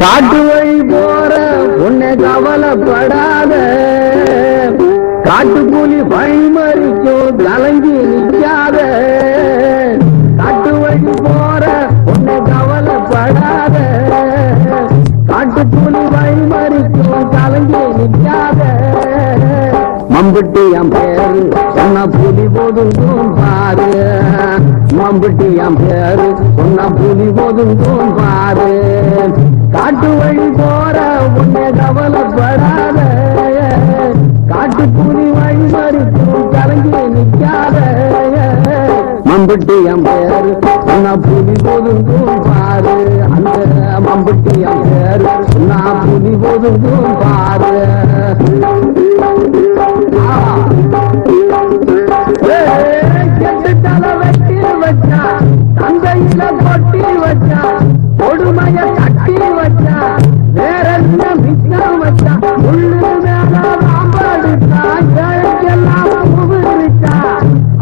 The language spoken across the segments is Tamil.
காட்டு வழி போற உன்னை கவலைப்படாத, காட்டுக்கூலி வழிமறிக்கும் கலங்கி நிற்காத. காட்டு வழி போற உன்னை கவலைப்படாத, காட்டுக்கூலி வழிமறிக்கும் கலங்கி நிற்காத. மம்புட்டி என் பேரு சொன்ன புலி போதுங்கும் பாரு, மம்புட்டி என் பேரு சொன்ன புலி போதுங்கும் பாரு. காட்டு வழி போற உன்னை கவலைப்படாத, காட்டு புலி வழி மறிக்கும் கலங்கி நிற்காத. மம்புட்டி என் பேரு சொன்ன புலி போதுங்கும் பாரு, அந்த மம்புட்டி என் பேரு சொன்ன புலி போதுங்கும் பாரு. தலை வெட்டி வச்சா, தந்தையில கொட்டி வச்சா, கொடுமைய கட்டி வச்சா, வேற என்ன மிச்சம் வச்சா, உள்ளு மேல ராம்படுத்தா, ஏழைக்கெல்லாம் உபரிச்சா.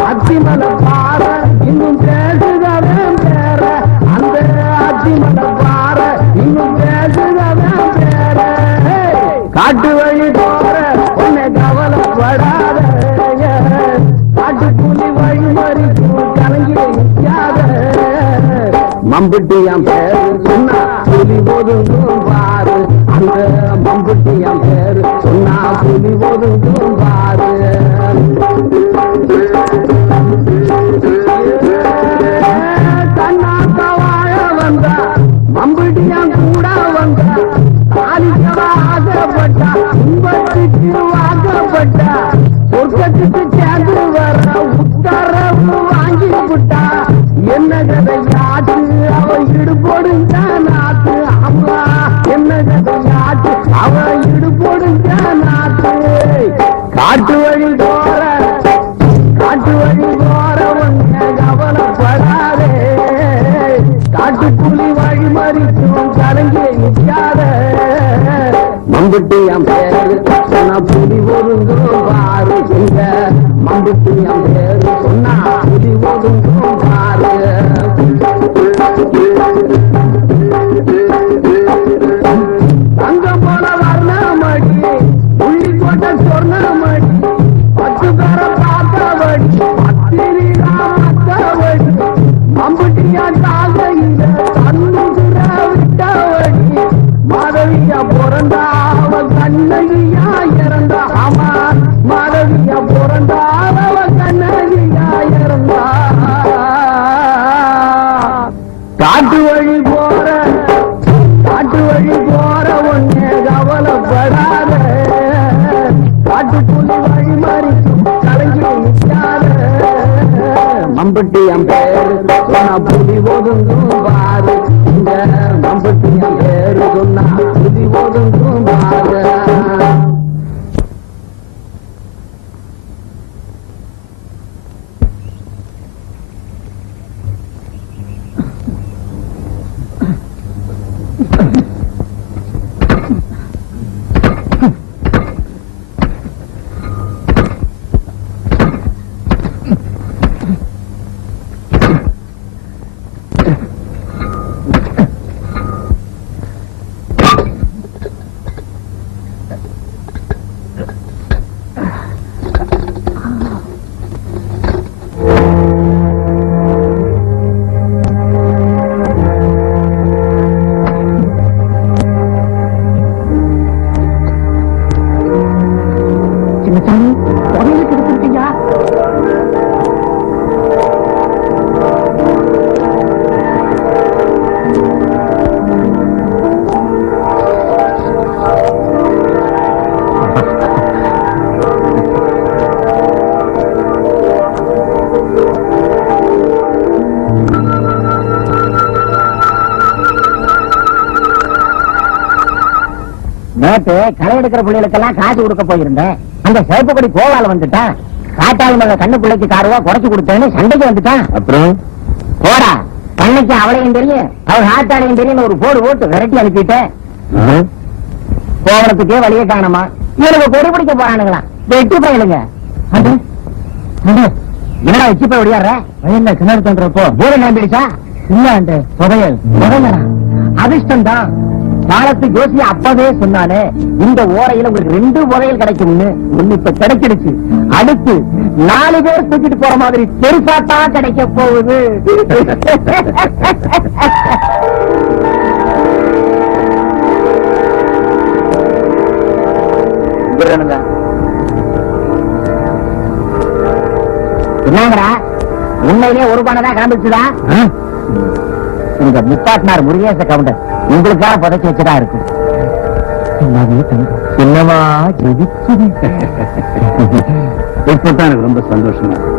அத்திமலை பாற இன்னும் பேசுதவே பேர, அந்த அத்திமலை பாற இன்னும் பேசுதவே பேர. காட்டு வழி போற உன்னை கவலைப்படாத, காட்டு புலி வழி மறிக்கும் கலங்கி நிற்காத. மம்புட்டி என் பேரு சொன்னா புலி ஒதுங்கும் பாரு, அந்த மம்புட்டி என் பேரு சொன்னா புலி ஒதுங்கும் பாரு. தன்னாத்த வாழ வந்தா மம்புட்டியான் கூட வந்தா, தாலிக்கவா ஆசைப்பட்டா, துன்பத்துக்கு வாக்கப்பட்டா, சொர்க்கத்துக்கு சேர்ந்து வர உத்தரவு வாங்கி விட்டா. என்ன கதையாச்சு அவ இடுபோடுங்க நாத்து, அம்மா என்ன கதையாச்சு அவ இடுபோடுங்க நாத்து. காட்டு வழி போற, காட்டு வழி போற உன்னை கவலைப்படாதே, காட்டு புலி வழி மறிக்கும் கலங்கி நிற்காத. மம்புட்டி என் பேரு சொன்ன புலி ஒதுங்கும் பாரு, எங்க மம்புட்டி என் பேரு சொன்னா புலி ஒதுங்கும் பாரு. தங்கம் போல வர்ணமடி, புள்ளி போட்ட சொர்ணமடி, 10 பேரை பார்த்தவடி, பத்திரிகா மத்தவடி, மம்புட்டியா தாகையில தன்னுகிற விட்டவடி. மாதவியா பிறந்தா அவ கண்ணகியா இறந்தா, ஆமா மாதவியா பிறந்தா அவ கண்ணகியா இறந்தா. காட்டு வழி போற, காட்டு வழி போற உன்னை கவலைப்படாத, காட்டு புலி வழி மறிக்கும் கலங்கி நிற்காத. மம்புட்டி என் பேரு சொன்ன புலி ஒதுங்கும் பாரு, இந்த மம்புட்டி என் பேரு சொன்ன புலி ஒதுங்கும் பாரு. நேத்து களை எடுக்கிற பிள்ளைகளுக்கெல்லாம் காசு கொடுக்க போயிருந்தேன். அந்த சிவப்பு கொடி கோவால வந்துட்டான். காட்டாளி மக கண்ணு பிள்ளைக்கு காருவா குறைச்சு கொடுத்தேன்னு சண்டைக்கு வந்துட்டான். அப்புறம் போடா பண்ணைக்கு அவளையும் தெரியும் அவள் ஆட்டாளையும் தெரியும் ஒரு போடு போட்டு விரட்டி அனுப்பிட்டேன். கோவணத்துக்கே வழியே காணமா இவனுக்கு கொடி பிடிக்க போறானுங்களா? வெட்டி பயிலுங்க. என்னடா வச்சு போய் ஒடியாடுற? வயல்ல கிணறு தோன்றப்போ பூரை நம்பிடுச்சா? இல்ல அந்த புதையல் புதையலா? அதிர்ஷ்டம் தான். காலத்து ஜோசி அப்பவே சொன்னானே இந்த ஓரையில உங்களுக்கு 2 புதையல் கிடைக்கும்னு. ஒண்ணு இப்ப கிடைச்சிடுச்சு. அடுத்து 4 பேர் தூக்கிட்டு போற மாதிரி பெருசாத்தான் கிடைக்க போகுது. என்னங்கடா உண்மையிலே ஒரு பணம் கிளம்பிச்சுதா? இந்த முப்பாட்டினார் முருகேச கவுண்டர் உங்களுக்காக புதைச்சி வச்சுதா இருக்கு. சின்னவா இப்பதான் எனக்கு ரொம்ப சந்தோஷமா இருக்கு.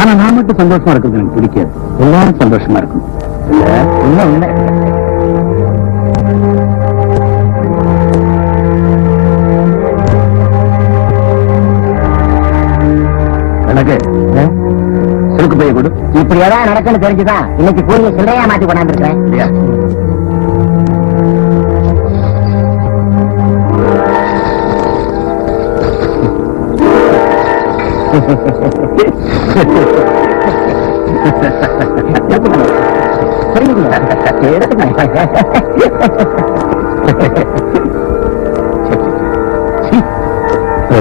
ஆனா நான் மட்டும் சந்தோஷமா இருக்கிறது எனக்கு பிடிக்காது. எல்லாரும் சந்தோஷமா இருக்கும். உண்மை உண்மை. கணக்கு சுருக்கு பைய கொடு. இப்படி ஏதாவது நடக்குன்னு தெரிஞ்சுதான் இன்னைக்கு கூலிய சில்லையா மாத்தி கொண்டாந்துருக்கேன்.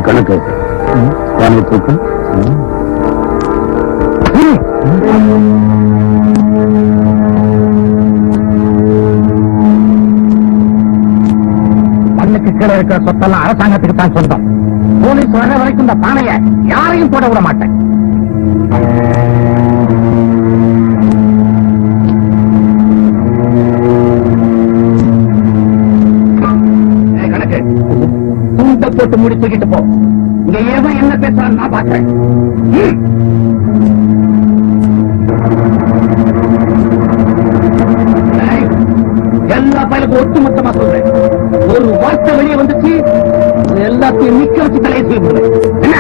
கணக்கு தூக்கம் மண்ணுக்கு கீழே இருக்கிற சொத்தெல்லாம் அரசாங்கத்துக்கு தான் சொந்தம். போலீஸ் வர்ற வரைக்கும் இந்த பானைய யாரையும் போட விட மாட்டேன். கணக்கு துண்டை போட்டு முடி தூக்கிட்டு போ. இங்க ஏதோ என்ன பேசுறான்னு நான் பாக்குறேன். எல்லா பயிலுக்கும் ஒட்டுமொத்தமா சொல்றேன். ஒரு வார்த்தை வெளியே வந்துச்சு எல்லாத்தையும் நிக்க வச்சு தலையை செய்ய என்ன?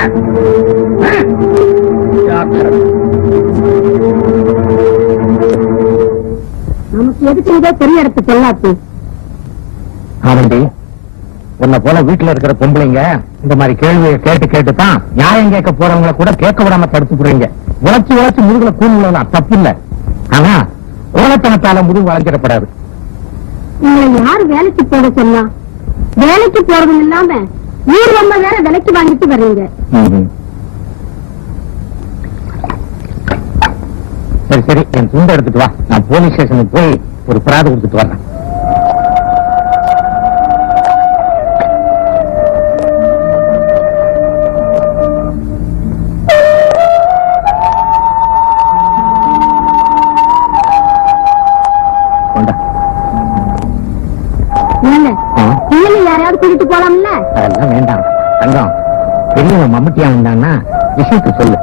நமக்கு எதுக்கு இதே பெரிய இடத்து சொல்லாத்து? ஆனந்தி உன்னை போல வீட்டுல இருக்கிற பொம்பளைங்க இந்த மாதிரி கேள்வியை கேட்டு கேட்டுதான் நியாயம் கேட்க போறவங்களை கூட கேட்க விடாம தடுத்து போறீங்க. உழைச்சு உழைச்சு முதுகுல கூண் விழலாம் தப்பு இல்ல. ஆனா உலகத்தனத்தால முதுகு வளைஞ்சிடப்படாது. உங்களை யாரு வேலைக்கு போக சொன்னா? வேலைக்கு போறதும் இல்லாம ஊர் ரொம்ப வேற விலைக்கு வாங்கிட்டு வர்றீங்க. சரி சரி என் துண்டை எடுத்துட்டு வா. நான் போலீஸ் ஸ்டேஷனுக்கு போய் ஒரு பிராது கொடுத்துட்டு வர்றேன். யாரையாவது கூட்டிட்டு போலாம்ல? அதெல்லாம் வேண்டாம் தங்கம். பெரியவன் மம்முட்டியா வந்தான்னா விஷயத்துக்கு சொல்லு.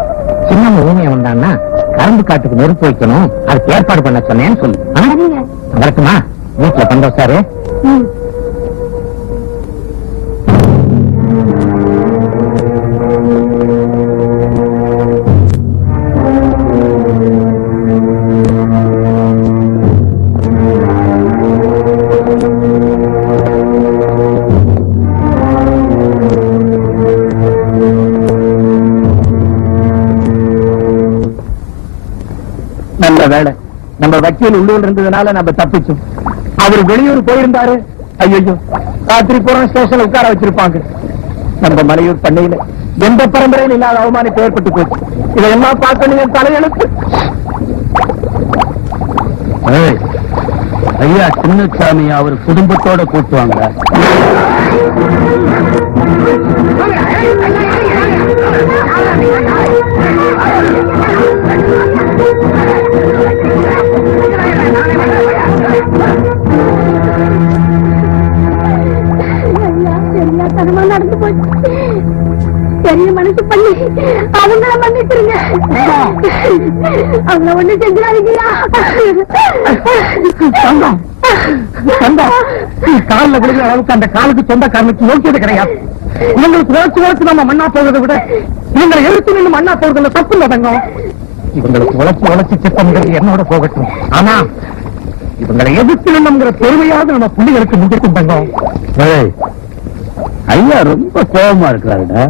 சின்னவன் ஊமையா வந்தான்னா கரம்பு காட்டுக்கு நெருப்பு வைக்கணும் அதுக்கு ஏற்பாடு பண்ண சொன்னேன்னு சொல்லு. வரட்டுமா? வீட்டுல பந்தோசாரு. நல்ல வேலை நம்ம வக்கீல் உள்ளூர் இருந்ததுனால நம்ம தப்பிச்சோம். அவர் வெளியூர் போயிருந்தாரு. ஐயோ ராத்திரி பூரா ஸ்டேஷன்ல உட்கார வச்சிருப்பாங்க. நம்ம மலையூர் பண்ணையில எந்த பரம்பரையில் இல்லாத அவமானிப்பு ஏற்பட்டு போச்சு. இதையெல்லாம் பார்க்கணும் என் தலையெழுத்து. ஐயா சின்னசாமி அவர் குடும்பத்தோட கூட்டுவாங்க. நடந்து போச்சு. பெரிய மனசு பண்ணி அவங்கள மன்னிச்சிருங்க. அவங்கள ஒண்ணு செஞ்சிடாதீங்களா? காலில் விழுகிற அளவுக்கு அந்த காலுக்கு சொந்தக்காரனுக்கு யோக்கியது கிடையாது. இவங்களுக்கு உழைச்சு நம்ம மண்ணா போகிறதை விட இவங்களை எழுத்து நின்று மண்ணா போறதுல தப்பு இல்லை தங்கம். இவங்களுக்கு உழைச்சு சித்தம்ங்கிறது என்னோட போகட்டும். ஆனா இவங்களை எதிர்த்து நின்னுங்கிற பெருமையாவது நம்ம புள்ளிகளுக்கு முன்னிற்கும் தங்கம். ஐயா ரொம்ப கோபமா இருக்கிறாருடா.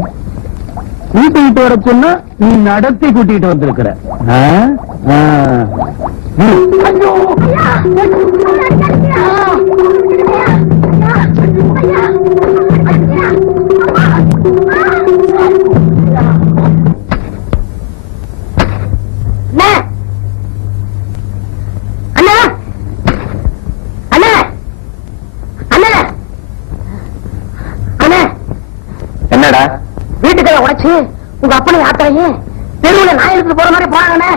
கூட்டிட்டு வர சொன்னா நீ நடத்தி கூட்டிட்டு வந்திருக்கிற. என்னடா வீட்டுக்குள்ள உடைச்சு உங்க அப்பனை ஆத்தாயே தெருவுல நாய் எடுத்து போற மாதிரி போறாங்கண்ணே.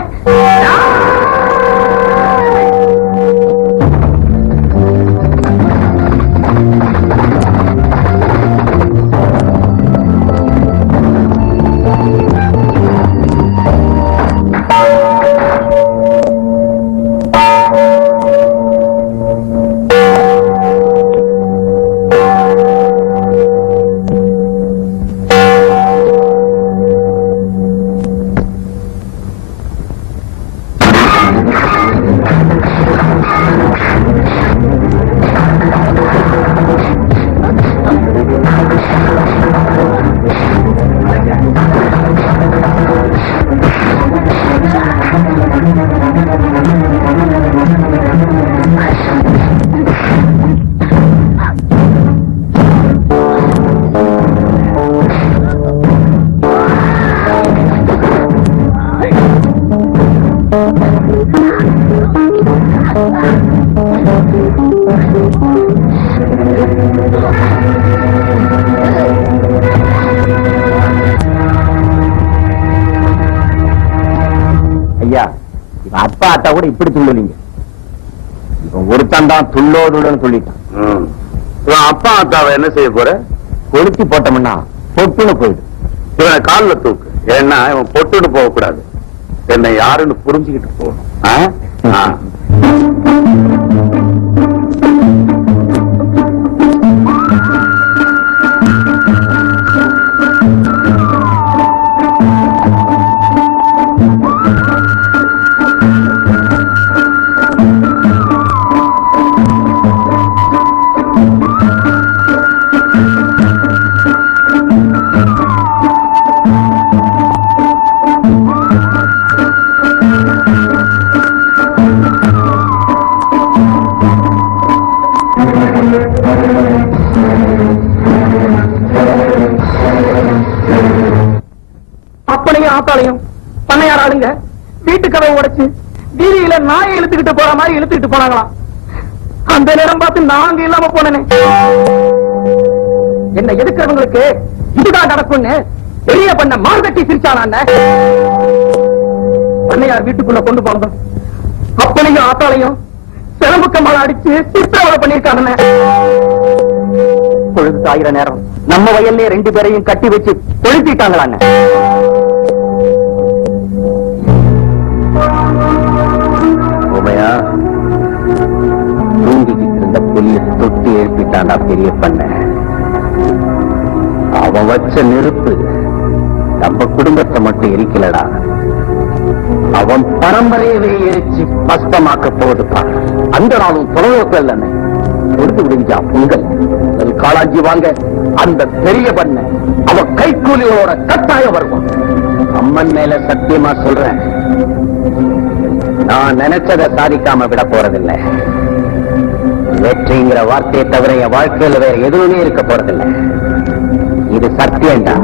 அப்பா அத்தா கூட இப்படி துள்ளலீங்க. இவன் ஒருத்தன் தான் துள்ளோதுடன் சொல்லிட்டான். அப்பா அத்தாவை என்ன செய்ய போற? கொளுத்தி போட்டோம்னா பொட்டுன்னு போயிடும். இவனை காலில் தூக்கு. ஏன்னா இவன் பொட்டுன்னு போக கூடாது. என்னை யாருன்னு புரிஞ்சுக்கிட்டு போகணும். அப்பனையும் ஆத்தாளையும் பண்ணையார் ஆளுங்க வீட்டு கதவை உடைச்சு வீதியில நாயை இழுத்துக்கிட்டு போற மாதிரி இழுத்துக்கிட்டு போனாங்களாம். அந்த நேரம் பார்த்து நாங்க இல்லாம போனேன். என்ன எதுக்கிறவங்களுக்கு இதுதான் நடக்கும்னு பெரிய பண்ண மார்கட்டி சிரிச்சான பண்ணையார் வீட்டுக்குள்ள கொண்டு போனதும் அப்பனையும் ஆத்தாளையும் சிறப்புக்க மழை அடிச்சு சித்திரவதை பண்ணிருக்காங்க. பொழுது சாயிர நேரம் நம்ம வயல்ல 2 பேரையும் கட்டி வச்சு கொளுத்திட்டாங்களாங்க. உமையா தூங்கிக்கிட்டு இருந்த புல்லு தொட்டு எழுப்பிட்டாண்டா பெரிய பண்ண. அவன் வச்ச நெருப்பு நம்ம குடும்பத்தை மட்டும் எரிக்கலடா, அவன் பரம்பரையவே எரிச்சு பஸ்தமாக்க போகுதுப்பா. அந்த நாளும் தொலைவோக்கல் பொழுது விடிஞ்சா பொங்கல் காளாஞ்சி வாங்க அந்த பெரிய பண்ண அவன் கைக்கூலிகளோட கட்டாயம் வருவான். அம்மன் மேல சத்தியமா சொல்றேன், நான் நினைச்சதை சாதிக்காம விட போறதில்லை. வெற்றிங்கிற வார்த்தையை தவிர என் வாழ்க்கையில வேற எதுவுமே இருக்க போறதில்லை. இது சத்தியம்டா.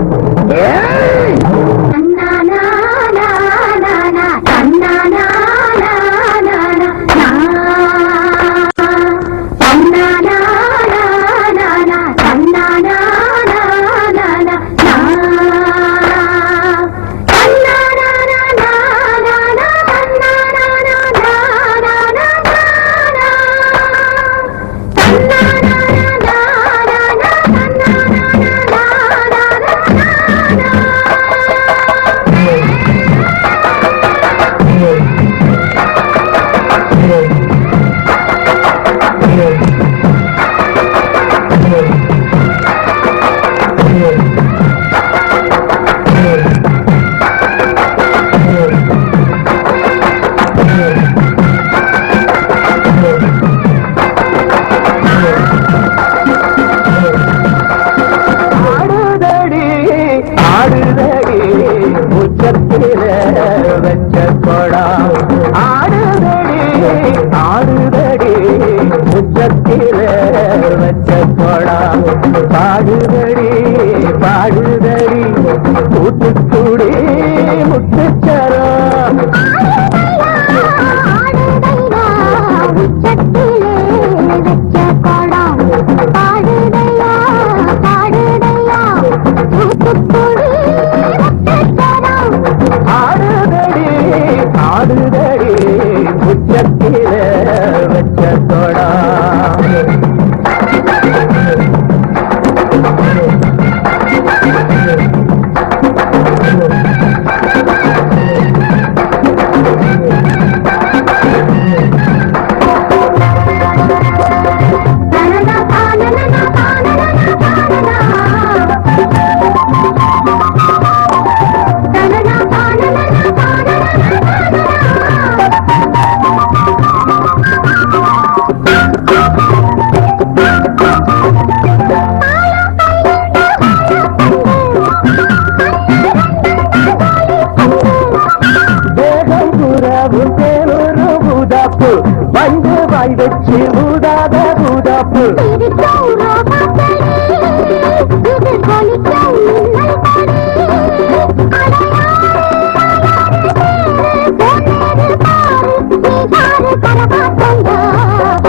வச்சு ஊதாத ஊதாப்பு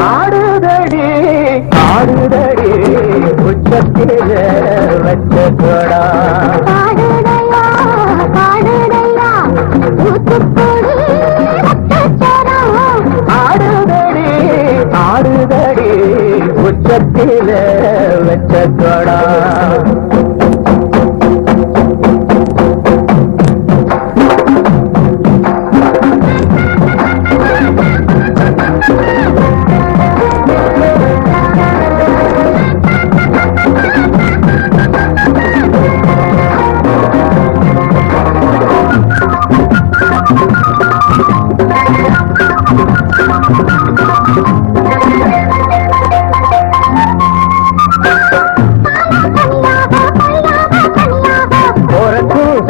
ஆடுதடி ஆடுதடி உச்சத்தில வச்ச கொடா ஆடுதடி ஆடுதடி உச்சத்தில வச்ச கொடா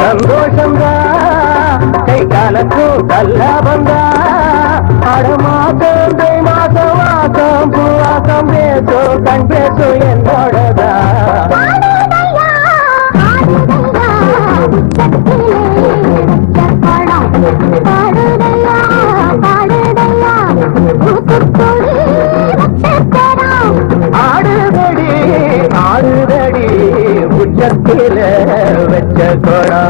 சந்தோஷந்தா கை காலக்கும் கல்லாபந்தா அடமாசம் தை மாசம் வாசம் பூவாசம் பேசும் கண் பேசும் என்னோடதா ஆடுதடி ஆடுதடி உச்சத்தில வச்ச கொடா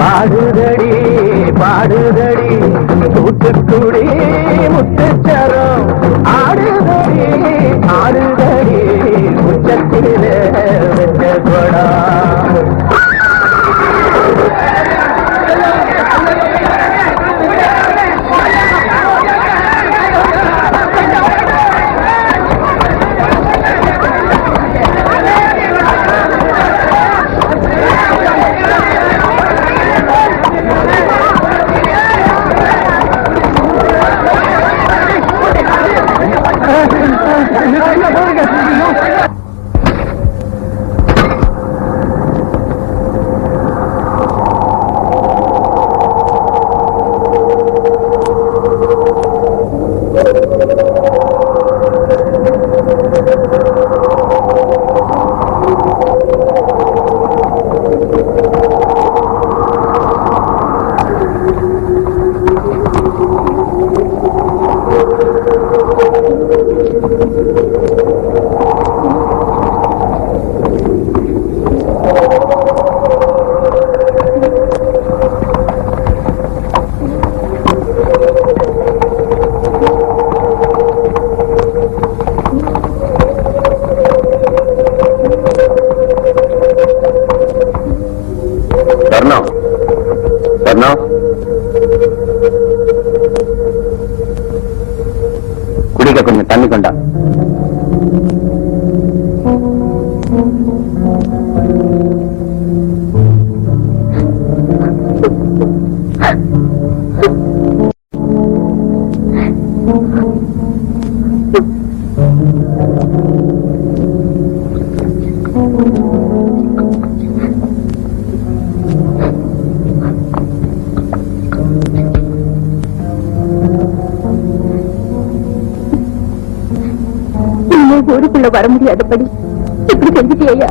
பாடுதடி பாடுதடி தூத்துக்குடி முத்துச்சரம் ஆடுதடி ஆடுதடி உச்சத்தில வச்ச கொடா குடிக்க கொஞ்சம் தண்ணி கொண்டா. ஊருக்குள்ள வர முடியாதபடி இப்படி செஞ்சுட்டியா?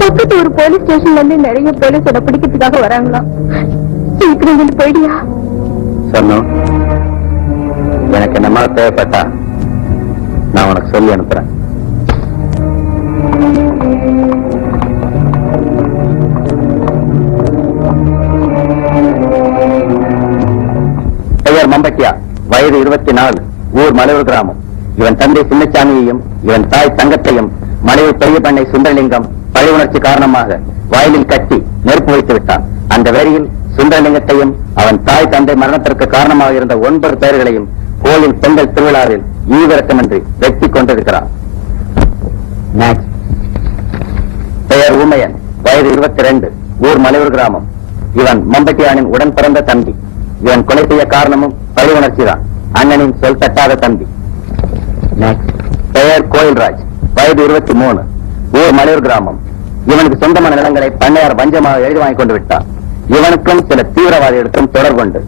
பக்கத்து ஒரு போலீஸ் ஸ்டேஷன்ல இருந்து நிறைய போலீஸ் என்ன பிடிக்கிறதுக்காக வராங்களாம். சீக்கிரம் போயிடியா? சொன்னோம், எனக்கு என்ன மாதிரி தேவைப்பட்டா நான் உனக்கு சொல்லி அனுப்புறேன். பெயர் மம்பட்டியா, வயது 24, ஊர் மலையூர் கிராமம். இவன் தந்தை சின்னசாமியையும் இவன் தாய் தங்கத்தையும் மலையூர் பெரிய பண்ணை சுந்தரலிங்கம் பழி உணர்ச்சி காரணமாக வயலில் கட்டி நெருப்பு வைத்து விட்டான். அந்த வேளையில் சுந்தரலிங்கத்தையும் அவன் தாய் தந்தை மரணத்திற்கு காரணமாக இருந்த 9 பேர்களையும் கோயில் பொங்கல் திருவிழாவில் ஈவிரக்கமின்றி வெட்டி கொண்டிருக்கிறான். பெயர் ஊமையன், வயது 22, ஊர் மலையூர் கிராமம். இவன் மம்பட்டியானின் உடன் பிறந்த தம்பி. இவன் கொலை செய்ய காரணமும் பழி உணர்ச்சிதான். அண்ணனின் சொல் தட்டாத தம்பி. பெயர் கோயில்ராஜ், வயது 23, ஊர் மலையூர் கிராமம். இவனுக்கு சொந்தமான நிலங்களை பண்ணையார் வஞ்சமாக எழுதி வாங்கிக் கொண்டு விட்டார். இவனுக்கும் சில தீவிரவாதிகளுக்கும் தொடர்புண்டு.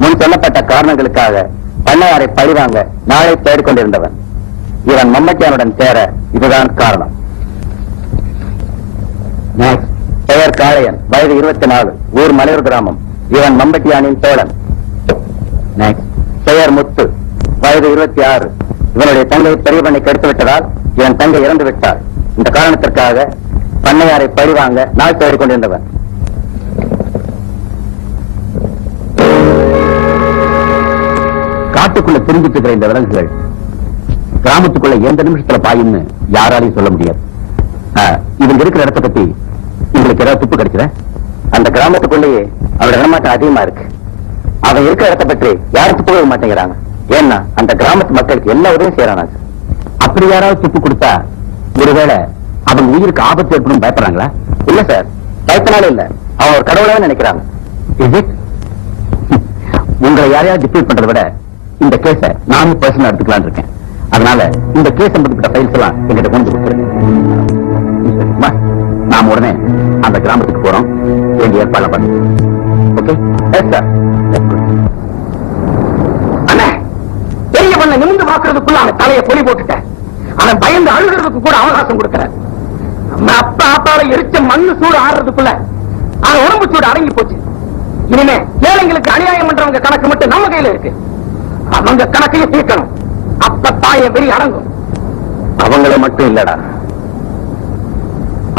முன் சொல்லப்பட்ட காரணங்களுக்காக பண்ணையாரை பழிவாங்க நாளை தேடிக்கொண்டிருந்தவன். இவன் மம்மட்டியானுடன் சேர இதுதான் காரணம். பெயர் காளையன், வயது 24, ஊர் மலையூர் கிராமம். இவன் மம்பட்டியானின் தோழன். பெயர் முத்து, வயது 26. இவனுடைய தங்கை பெரிய பண்ணை கெடுத்து விட்டதால் இவன் தங்கை இறந்து விட்டார். இந்த காரணத்திற்காக பண்ணையாரை பழிவாங்க நாள் தேடிக்கொண்டிருந்தவன். காட்டுக்குள்ள திரும்பிட்டு இருக்கிற இந்த விலங்குகள் கிராமத்துக்குள்ள எந்த நிமிஷத்துல பாயும்னு யாராலையும் சொல்ல முடியாது. இவங்க இருக்கிற இடத்தை பத்தி உங்களுக்கு ஏதாவது துப்பு கிடைச்சத? அந்த கிராமத்துக்குள்ளேயே அவரோட இடமாட்டம் அதிகமா இருக்கு. அவன் இருக்கிற இடத்தை பற்றி யாரும் துப்பு கொடுக்க மாட்டேங்கிறாங்க. ஏன்னா அந்த கிராமத்து மக்களுக்கு எல்லா உதவியும் செய்யறாங்க. அப்படி யாராவது துப்பு கொடுத்தா ஒருவேளை அவங்க உயிருக்கு ஆபத்து ஏற்படும் பயப்படுறாங்களா? இல்ல சார், பயத்தினால இல்ல, அவன் ஒரு கடவுளாவே நினைக்கிறாங்க. உங்களை யாரையாவது டிஃபீட் பண்றதை விட இந்த கேஸ நானும் பர்சனலா எடுத்துக்கலாம் இருக்கேன். அதனால இந்த கேஸ் சம்பந்தப்பட்ட ஃபைல்ஸ் எல்லாம் எங்கிட்ட கொண்டு கொடுத்துருங்க. நாம உடனே அந்த கிராமத்துக்கு போறோம். வேண்டிய ஏற்பாடு பண்ணு. Okay sir. அண்ணே, பெரிய பண்ண நிமிந்து பாக்குறதுக்குள்ள அவன் தலையை பொலி போட்டுட்டேன். அவன் பயந்து அழுகிறதுக்கு கூட அவகாசம் கொடுக்கிறேன். அப்பா அப்பாவை எரிச்ச மண்ணு சூடு ஆடுறதுக்குள்ள அவன் உடம்பு சூடு அடங்கி போச்சு. இனிமே ஏழைங்களுக்கு அநியாயம் பண்றவங்க கணக்கு மட்டும் நம்ம கையில இருக்கு. அவங்க கணக்கையும் தீர்க்கணும். அப்பத்தாய வெறி அடங்கும். அவங்கள மட்டும் இல்லடா,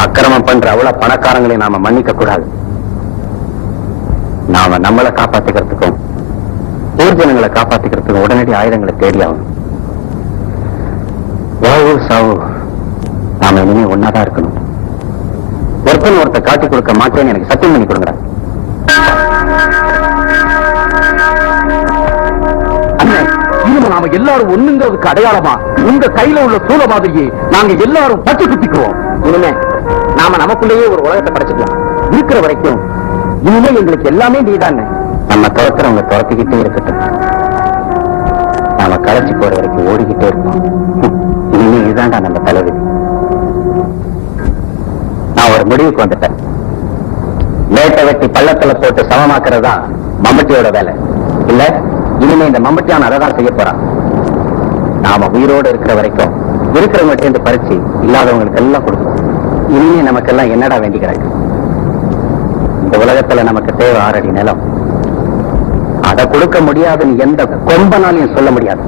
அக்கிரமம் பண்ற அவ்வளவு பணக்காரங்களை நாம மன்னிக்க கூடாது. நாம நம்மளை காப்பாத்திக்கிறதுக்கும் ஊர்ஜனங்களை காப்பாத்திக்கிறதுக்கும் உடனடி ஆயுதங்களை தேடி ஆகணும். சாவு நாம இனிமே ஒன்னாதான் இருக்கணும். ஒருத்தர் காட்டி கொடுக்க மாட்டேன்னு எனக்கு சத்தியம் பண்ணி கொடுங்க. நாம எல்லாரும் ஒண்ணுங்கிறதுக்கு அடையாளமா உங்க கையில உள்ள சூழ மாதிரியே நாங்க எல்லாரும் பச்சை குத்திக்குவோம். இனிமே நாம நமக்குள்ளேயே ஒரு உலகத்தை படைச்சுக்கலாம். இருக்கிற வரைக்கும் இனிமே எங்களுக்கு எல்லாமே நீதானே. நம்ம துரத்துறவங்க துரத்திக்கிட்டே இருக்கட்டும். நாம களைச்சு போற வரைக்கும் ஓடிக்கிட்டே இருப்போம். இனிமே இதுதான்டா நம்ம தலைவிதி. நான் ஒரு முடிவுக்கு வந்துட்டேன். மேட்டை வெட்டி பள்ளத்துல போட்டு சமமாக்குறது தான் மம்மட்டியோட வேலை இல்ல. இனிமே இந்த மம்மட்டியான அதைதான் செய்ய போறான். நாம உயிரோடு இருக்கிற வரைக்கும் இருக்கிறவங்க இருந்து பறிச்சு இல்லாதவங்களுக்கு எல்லாம் கொடுக்கும். இனிமே நமக்கெல்லாம் என்னடா வேண்டி கிடக்கு? இந்த உலகத்துல நமக்கு தேவை 6 அடி நிலம். அதை கொடுக்க முடியாதுன்னு எந்த கொம்பனாலையும் சொல்ல முடியாது.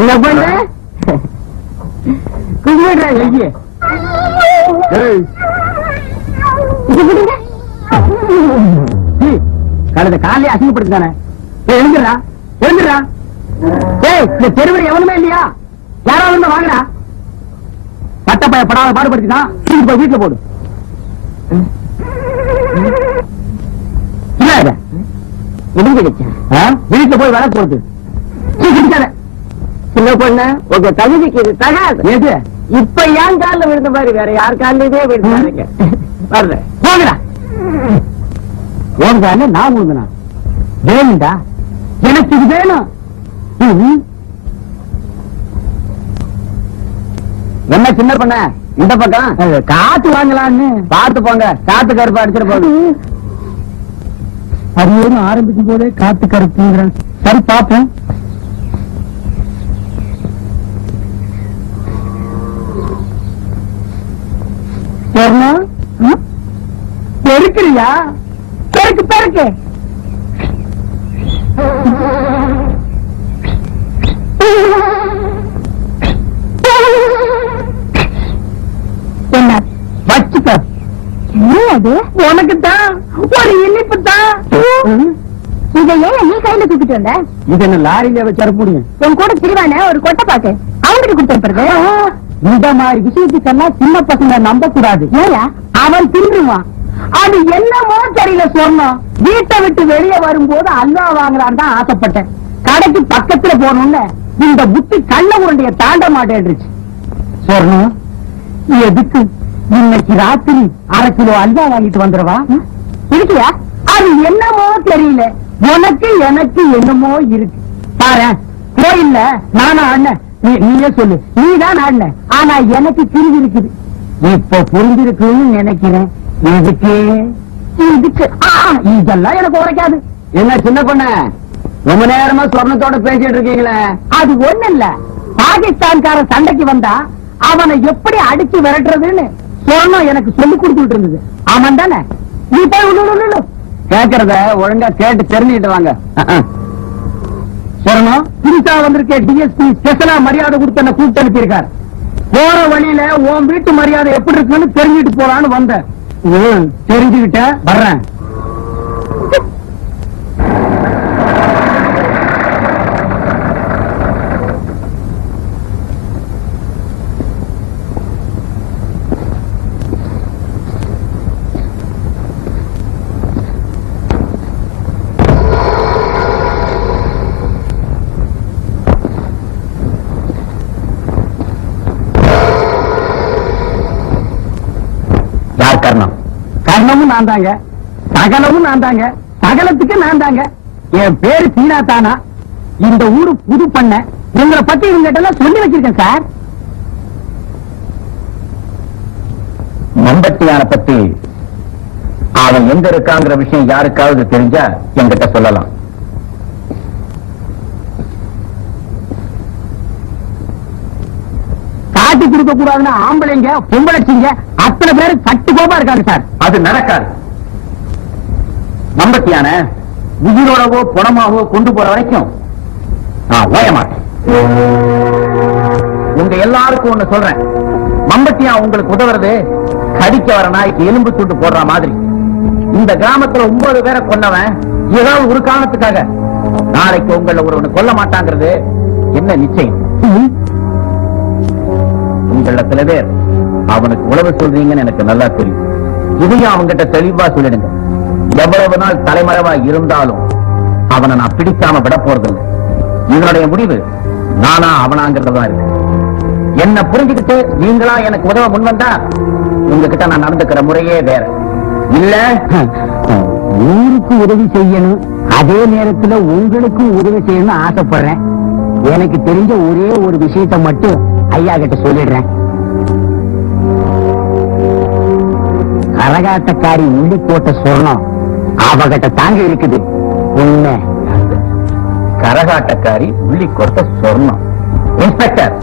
என்ன பண்ண கலந்த காலையை அசிங்கப்படுத்தானே. எழுந்துடா எழுந்துடா. இந்த தெருவில் எவனுமே இல்லையா? யாராவது வாங்கடா. பட்டப்பய படாத பாடுபடுத்திதான் வீட்டுல போடு. வீட்டுல போய் வர போறது. சின்ன பொண்ணு உங்க தகுதிக்கு இது தகாது. எது இப்ப ஏன் காலில் விழுந்த மாதிரி வேற யார் காலிலே விழுந்தாருங்க. வரல போங்கடா. உன் கால நான் விழுந்தனா வேணும்டா. எனக்கு இது வேணும். என்ன சின்ன பண்ண இந்த பக்கம் காத்து வாங்கலான்னு பார்த்து போங்க. காத்து கருப்பு அடிச்சிட போகுது. அது ஒரு ஆரம்பிக்கும் போதே காத்து கருப்புங்கிறேன். சரி பாப்போம். பெருக்கிறியா? பெருக்கு பெருக்கு. என்ன வச்சுக்க. அது உனக்குத்தான் ஒரு இனிப்பு தான். இதையே நீ கையில தூக்கிட்டு வந்த? இது என்ன லாரியில வச்சு அனுப்ப முடியும்? உன் கூட திருவான ஒரு கொட்டை பாக்கு அவங்கிட்ட கொடுத்துருப்பது. இந்த மாதிரி விஷயத்துக்கெல்லாம் சின்ன பசங்க நம்ப கூடாது. ஏயா அவன் தின்றுவான். அது என்னமோ தெரியல. சொன்னோம் வீட்டை விட்டு வெளியே வரும்போது அல்வா வாங்கலான்னு தான் ஆசைப்பட்டேன். கடைக்கு பக்கத்துல போனோம்னு இந்த புத்தி கள்ள உருண்டைய தாண்ட மாட்டேன்ருச்சு. சொன்னோம் எதுக்கு இன்னைக்கு ராத்திரி 1/2 கிலோ அல்வா வாங்கிட்டு வந்துடுவா. இருக்கியா? அது என்னமோ தெரியல. உனக்கு எனக்கு என்னமோ இருக்கு. பாரு கோயில்ல நானா ஆடின நீயே சொல்லு. நீதான் ஆடின. ஆனா எனக்கு கிருவி இருக்குது. இப்ப புரிஞ்சிருக்குன்னு நினைக்கிறேன். எதுக்கு இதெல்லாம் எனக்கு உரைக்காது. என்ன சின்ன பொண்ணு, ரொம்ப நேரமா சொர்ணத்தோட பேசிட்டு இருக்கீங்களே? அது ஒண்ணு இல்ல, பாகிஸ்தான்கார சண்டைக்கு வந்தா அவனை எப்படி அடிச்சு விரட்டுறதுன்னு சொர்ணம் எனக்கு சொல்லி கொடுத்துட்டு இருந்தது. ஆமாம் தானே? நீ போய் உள்ள கேக்குறத ஒழுங்கா கேட்டு தெரிஞ்சுக்கிட்டு வாங்க. சொர்ணம் புதுசா வந்திருக்க டிஎஸ்பி ஸ்பெஷலா மரியாதை கொடுத்து என்ன கூப்பிட்டு அனுப்பியிருக்காரு. போற வழியில உன் வீட்டு மரியாதை எப்படி இருக்குன்னு தெரிஞ்சுட்டு போறான்னு வந்த. தெரிஞ்சுக்கிட்ட வர்றேன். கர்ணமும் நான் தாங்க, சகலமும் நான் தாங்க, சகலத்துக்கு நான் தாங்க. என் பேரு சீனா தானா. இந்த ஊரு புது பண்ண. உங்களை பத்தி இவங்கிட்ட எல்லாம் சொல்லி வச்சிருக்கேன் சார். மம்பட்டியான பத்தி அவன் எங்க இருக்காங்கிற விஷயம் யாருக்காவது தெரிஞ்சா என்கிட்ட சொல்லலாம். காட்டி கொடுக்க கூடாதுன்னா ஆம்பளைங்க பொம்பளைச்சிங்க அத்தனை பேரு கட்டு கோபா இருக்காங்க சார். அது நடக்காது. மம்பட்டியான உயிரோடவோ புணமாவோ கொண்டு போற வரைக்கும் நான் ஓய மாட்டேன். உங்க எல்லாருக்கும் ஒண்ணு சொல்றேன், மம்பட்டியா உங்களுக்கு உதவுறது கடிக்க வர நாய்க்கு எலும்பு துண்டு போடுற மாதிரி. இந்த கிராமத்துல 9 பேரை கொன்னவன் ஏதாவது ஒரு காரணத்துக்காக நாளைக்கு உங்களை ஒருவனை கொல்ல மாட்டாங்கிறது என்ன நிச்சயம்? உங்கள சில பேர் அவனுக்கு உழவு சொல்றீங்கன்னு எனக்கு நல்லா தெரியும். இதையும் அவங்கிட்ட தெளிவா சொல்லிடுங்க. எவ்வளவு நாள் தலைமறைவா இருந்தாலும் அவனை நான் பிடிக்காம விட போறதில்லை. இதனுடைய முடிவு நானா அவனாங்கிறதா இருக்கு. என்ன புரிஞ்சுக்கிட்டு நீங்களா எனக்கு உதவ முன்வந்தா உங்ககிட்ட நான் நடந்துக்கிற முறையே வேற. இல்ல ஊருக்கு உதவி செய்யணும், அதே நேரத்துல உங்களுக்கும் உதவி செய்யணும்னு ஆசைப்படுறேன். எனக்கு தெரிஞ்ச ஒரே ஒரு விஷயத்தை மட்டும் ஐயா கிட்ட சொல்லிடுறேன். கரகாட்டக்காரி உள்ளி போட்ட சொர்ணம் அவகிட்ட தாங்க இருக்குது. உண்மை. கரகாட்டக்காரி உள்ளி கொட்ட சொர்ணம். இன்ஸ்பெக்டர்,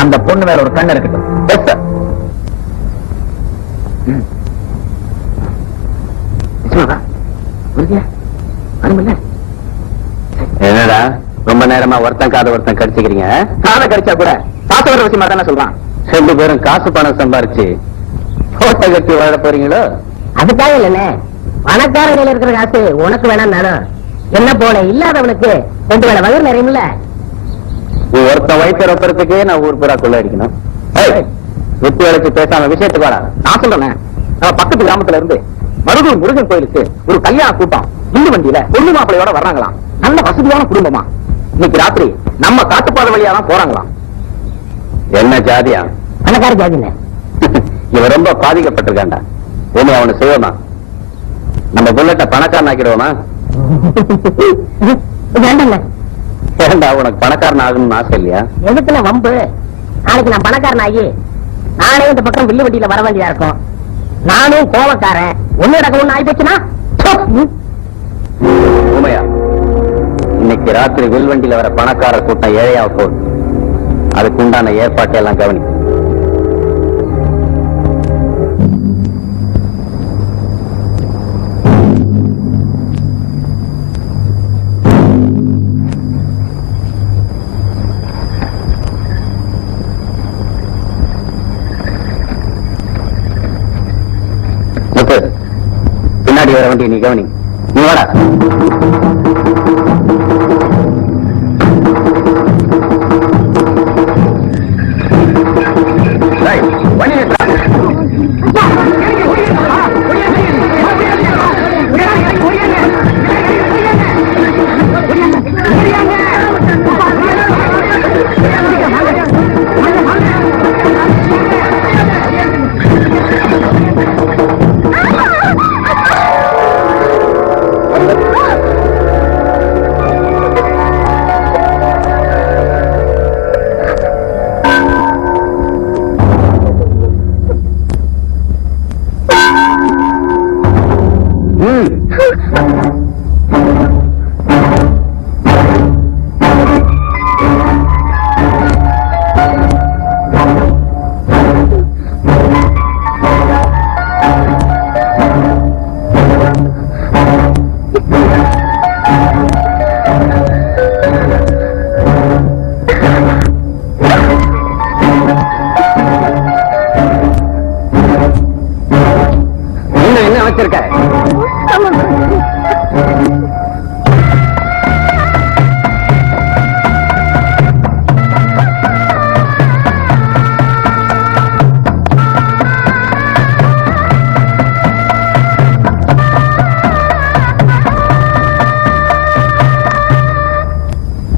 அந்த பொண்ணு மேல ஒரு கண்ணு இருக்கட்டும். என்னடா ரொம்ப நேரமா ஒருத்தன் காதை ஒருத்தன் கடிச்சுக்கிறீங்க? காதை கடிச்சா கூட காசு வர விஷயமா தானே சொல்றான். 2 பேரும் காசு பணம் சம்பாரிச்சு போட்ட கட்டி வாழ போறீங்களோ? அதுக்காக இல்ல, பணக்காரர்கள் இருக்கிற காசு உனக்கு வேணாம். என்ன போல இல்லாதவனுக்கு 2 வேளை வயிறு நிறையும்ல. ஒருத்தன் வயிற்று ரொப்பறதுக்கே நான் ஊர் பூரா கொள்ள அடிக்கணும். வெட்டி வளைச்சு பேசாம விஷயத்துக்கு வாடா. நான் சொல்றேன், நம்ம பக்கத்து கிராமத்துல இருந்து மருதூர் முருகன் கோயிலுக்கு ஒரு கல்யாண கூட்டம் இந்து வண்டியில பொண்ணு மாப்பிளையோட வர்றாங்களாம். நல்ல வசதியான குடும்பமா. இன்னைக்கு ராத்திரி நம்ம காட்டுப்பாதை வழியா தான் போறாங்களாம். என்ன ஜாதியா? பணக்கார ஜாதிங்க. இவன் ரொம்ப பாதிக்கப்பட்டிருக்காண்டா. ஒண்ணு அவனு செய்வோமா? நம்ம புல்லட்ட பணக்காரன் ஆக்கிடுவோமா? வேண்டாங்க. ஏண்டா உனக்கு பணக்காரன் ஆகணும்னு ஆசை இல்லையா? எதுக்குல வம்பு? நாளைக்கு நான் பணக்காரன் ஆகி நானே இந்த பக்கம் வில்லு வண்டியில வர வேண்டியதா இருக்கும். நானும் கோவக்காரன் ஒண்ணு நடக்க ஒண்ணு ஆகி போச்சுன்னா உண்மையா? இன்னைக்கு ராத்திரி வில்வண்டியில வர பணக்கார கூட்டம் ஏழையாக போகுது. அதுக்கு உண்டான ஏற்பாட்டை எல்லாம் கவனி. பின்னாடி வர வண்டியை நீ கவனி. நீ வாடா. வச்சிருக்க. ஆமாங்க.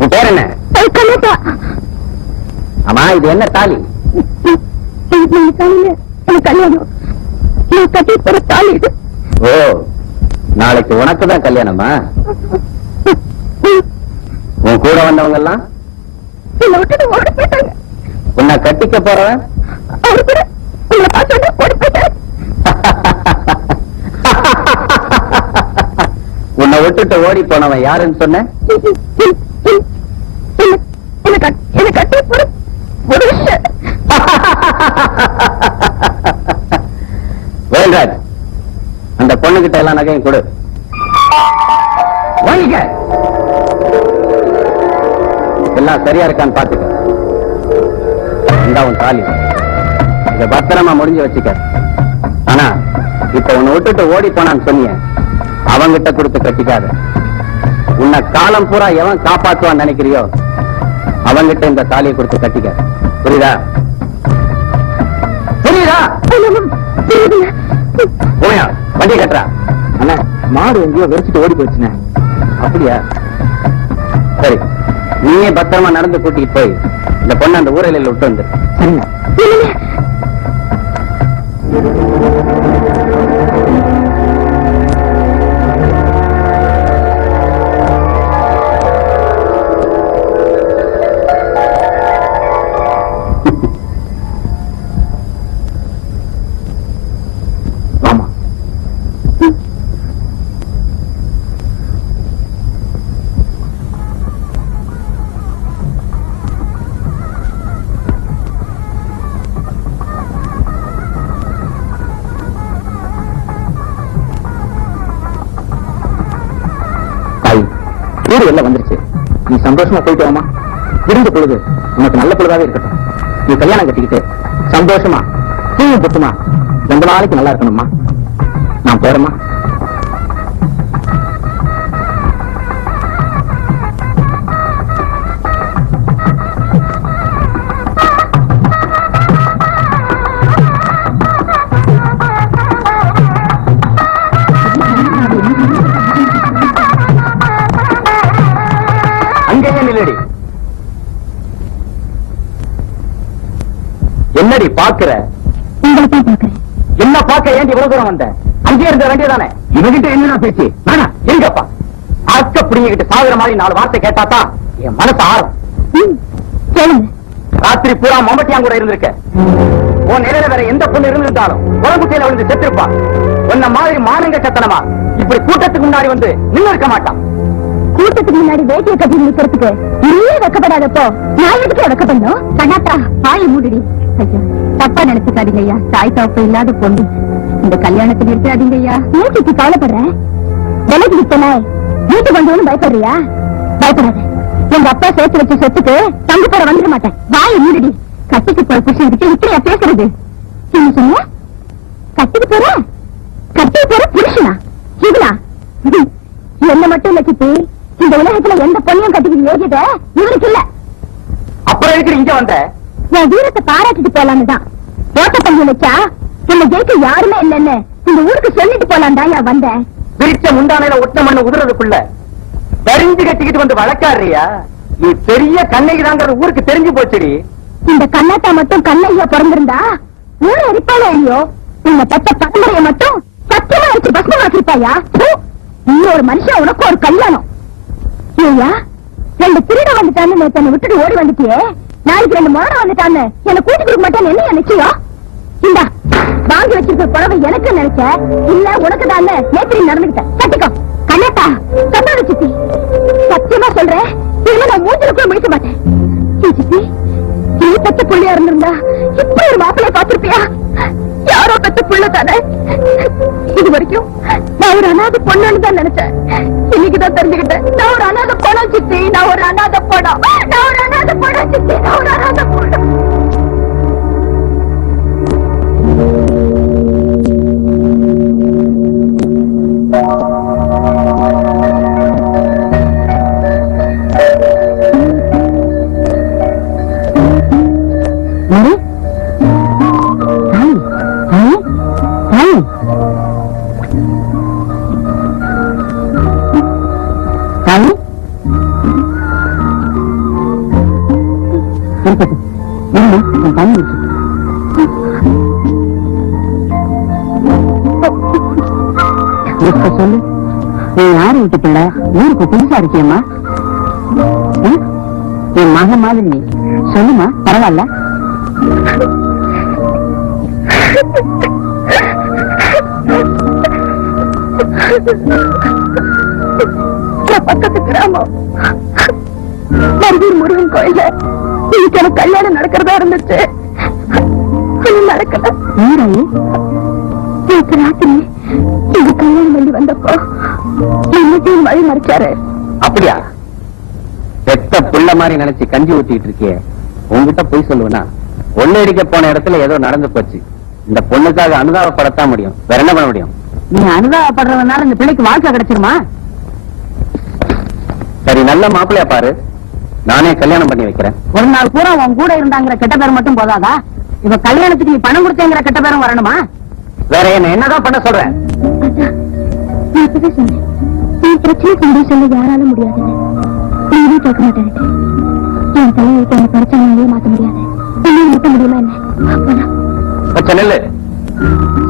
உன் பேர் என்ன? கல்யாணா ஆமா, இது என்ன தாலி? எனக்கு கல்யாணம். நான் கட்டி போற தாலி இது. ஓ, நாளைக்கு உனக்கு தான் கல்யாணமா? உன் கூட வந்தவங்க எல்லாம் என்னை விட்டுட்டு ஓடி போயிட்டாங்க. உன்னை கட்டிக்க போறவன் அவரு கூட உங்களை பார்த்து ஓடி போயிட்டாரு. உன்னை விட்டுட்டு ஓடி போனவன் யாருன்னு சொன்ன? என்னை கட்டி போற ஒரு விஷயம். வேல்ராஜ், அந்த பொண்ணுகிட்ட எல்லாம் நகையும் கொடு. வாங்கிக்க. எல்லாம் சரியா இருக்கான்னு பாத்துக்க. இந்த உன் தாலி இத பத்திரமா முடிஞ்சு வச்சுக்க. ஆனா இப்ப உன்னை விட்டுட்டு ஓடி போனான்னு சொன்னிய, அவங்கிட்ட கொடுத்து கட்டிக்காத. உன்னை காலம் பூரா எவன் காப்பாத்துவான்னு நினைக்கிறியோ அவங்கிட்ட இந்த தாலியை கொடுத்து கட்டிக்க. புரியுதா? புரியுதா? போயா, வண்டி கட்டுறா. அண்ணா, மாடு எங்கேயோ வெறிச்சிட்டு ஓடி போச்சுண்ணே. அப்படியா? சரி, நீயே பத்திரமா நடந்து கூட்டிட்டு போய் இந்த பொண்ணு அந்த ஊரில் விட்டு வந்து. சரிண்ணா. ஆமா, தாய், வீடு எல்லாம் வந்துருச்சு. நீ சந்தோஷமா போயிட்டு வாமா. இருந்த பொழுது உனக்கு நல்ல பொழுதாவே இருக்கட்டும். நீ கல்யாணம் கட்டிக்கிட்டு சந்தோஷமா தூயும் புத்துமா ரெண்டு நாளைக்கு நல்லா இருக்கணும்மா. நான் போறேம்மா. அங்கேயே நில்லடி. என்னடி பாக்குற? உங்களை தான் பாக்குறேன். என்ன பார்க்க ஏண்டி இவ்வளவு தூரம் வந்த? அங்கே இருந்த வேண்டியதானே? இவகிட்ட என்ன பேச்சு? வேணா, எங்கப்பா அக்க பிடிங்கிட்டு சாகுற மாதிரி 4 வார்த்தை கேட்டாதான் என் மனசு ஆறும். கேளுங்க. ராத்திரி பூரா மம்பட்டியான் கூட இருந்திருக்க. உன் நிலையில வேற எந்த பொண்ணு இருந்திருந்தாலும் உலகுட்டியில விழுந்து செத்திருப்பா. உன்ன மாதிரி மானங்க சத்தனமா இப்படி கூட்டத்துக்கு முன்னாடி வந்து நின்னு இருக்க மாட்டான். கூட்டத்துக்கு முன்னாடி வேட்டியை கட்டி நிக்கிறதுக்கு நீயே வெக்கப்படாதப்போ நான் எதுக்கு வெக்கப்படணும்? கண்ணாத்தா, வாயை மூடுடி. ஐயா, தப்பா நினைச்சுக்காதீங்க ஐயா. தாய் தவப்பு இல்லாத பொண்ணு. இந்த கல்யாணத்தை நிறுத்தாதீங்க ஐயா. ஏன் கவலைப்படுற? விலைக்கு வித்தல வீட்டுக்கு வந்தவனு பயப்படுறியா? பயப்படாத. எங்க அப்பா சேர்த்து வச்ச சொத்துக்கு தங்கு போற வந்துட மாட்டேன். வாயை மூடுடி. கட்டிக்கு போற புருஷன் கிட்ட இப்படியா பேசுறது? என்ன சொன்ன? கட்டிக்கு போற புருஷனா? இவளா? என்ன மட்டும் இல்ல கிட்டி, இந்த உலகத்துல எந்த பொண்ணையும் கட்டிக்கிட்டு யோகியத இவருக்கு இல்ல. அப்புறம் இருக்கிற இங்க வந்த என் வீரத்தை பாராட்டிட்டு போலான்னு தான். ஓட்ட பந்தயம் வச்சா என்ன ஜெயிக்க யாருமே இல்லன்னு இந்த ஊருக்கு சொல்லிட்டு போலாம் தான் வந்தேன். பிரிச்ச முந்தானையில ஒட்ட மண்ணு உதுறதுக்குள்ள வரிஞ்சு கட்டிக்கிட்டு வந்து வழக்காடுறியா? நீ பெரிய கண்ணகிதாங்கிற ஊருக்கு தெரிஞ்சு போச்சுடி. இந்த கண்ணாத்தா மட்டும் கண்ணையா பிறந்திருந்தா ஊரை அரிப்பாளோ இல்லையோ, உன்னை பெற்ற பரம்பரையை மட்டும் சத்தியமா வச்சு பஸ்மமாக்கிருப்பாயா? இன்னொரு மனுஷன் உனக்கு ஒரு கல்யாணம். ஐயா, 2 திருட வந்துட்டான்னு தன்னை விட்டுட்டு ஓடி வந்துட்டியே, நாளைக்கு 2 மாட வந்துட்டான்னு என்ன கூட்டி கொடுக்க மாட்டேன்னு என்ன நிச்சயம்? இந்தா வாங்கி வச்சிருக்க புடவை எனக்கு நினைச்ச இல்ல உனக்கு தான் நேத்திரி நடந்துகிட்டேன். கட்டிக்கோ கண்ணாத்தா. கண்ணாட சித்தி, சத்தியமா சொல்றேன், இனிமே நான் மூஞ்சில கூட முடிக்க மாட்டேன். சித்தி, நீ பெத்த புள்ளையா இருந்திருந்தா இப்படி ஒரு மாப்பிள்ளைய பார்த்திருப்பியா? யாரோ பெத்த புள்ள தானே. இது வரைக்கும் நான் ஒரு அநாத பொண்ணுன்னு தான் நினைச்சேன். இன்னைக்குதான் தெரிஞ்சுக்கிட்டேன் நான் ஒரு அநாத பொண்ணம் சித்தி. நான் ஒரு அநாத பொண்ணம். நான் ஒரு அநாத பொண்ணம் சித்தி. நான் ஒரு அநாத பொண்ணம். தாயி இருக்கட்டும். இருங்க, நான் தண்ணி வச்சு. இப்ப சொல்லு, நீ யாரு வீட்டு பிள்ளை? ஊருக்கு புதுசா இருக்கியம்மா? என் மகன் மாதிரி நீ சொல்லுமா, பரவாயில்ல. பக்கத்து கிராமம் மருதூர் முருகன் கோயில இன்னைக்கு எனக்கு கல்யாணம் நடக்கிறதா இருந்துச்சு. அது நடக்கல. நேற்று ராத்திரி இது கல்யாணம் பண்ணி வந்தப்போ என்னைக்கும் வழி மறைச்சாரு. அப்படியா? பெத்த புள்ள மாதிரி நினைச்சு கஞ்சி ஊத்திட்டு இருக்கியே, உங்ககிட்ட போய் சொல்லுவேனா? ஒன்னடிக்க போன இடத்துல ஏதோ நடந்து போச்சு. இந்த பொண்ணுக்காக அனுதாபப்படத்தான் முடியும், வேற என்ன பண்ண முடியும்? நீ அனுதாபப்படுறதுனால இந்த பிள்ளைக்கு வாழ்க்கை கிடைச்சிருமா? சரி, நல்ல மாப்பிள்ளையா பாரு, நானே கல்யாணம் பண்ணி வைக்கிறேன். ஒரு நாள் பூரா உன் கூட இருந்தாங்கிற கெட்ட பேர் மட்டும் போதாதா? இவ கல்யாணத்துக்கு நீ பணம் கொடுத்தேங்கிற கெட்ட பேரும் வரணுமா? வேற என்னதான் பண்ண சொல்றேன்? நான் இப்பதான் சொன்னேன், என் பிரச்சனைக்கு முடிவு சொல்ல யாரால முடியாதுன்னு. நீ கேட்க மாட்டேன். என் தலையெழுத்து என்ன பிரச்சனையே மாத்த முடியாது. என்ன மாத்த முடியுமா என்ன? கொஞ்சம் நெல்லு,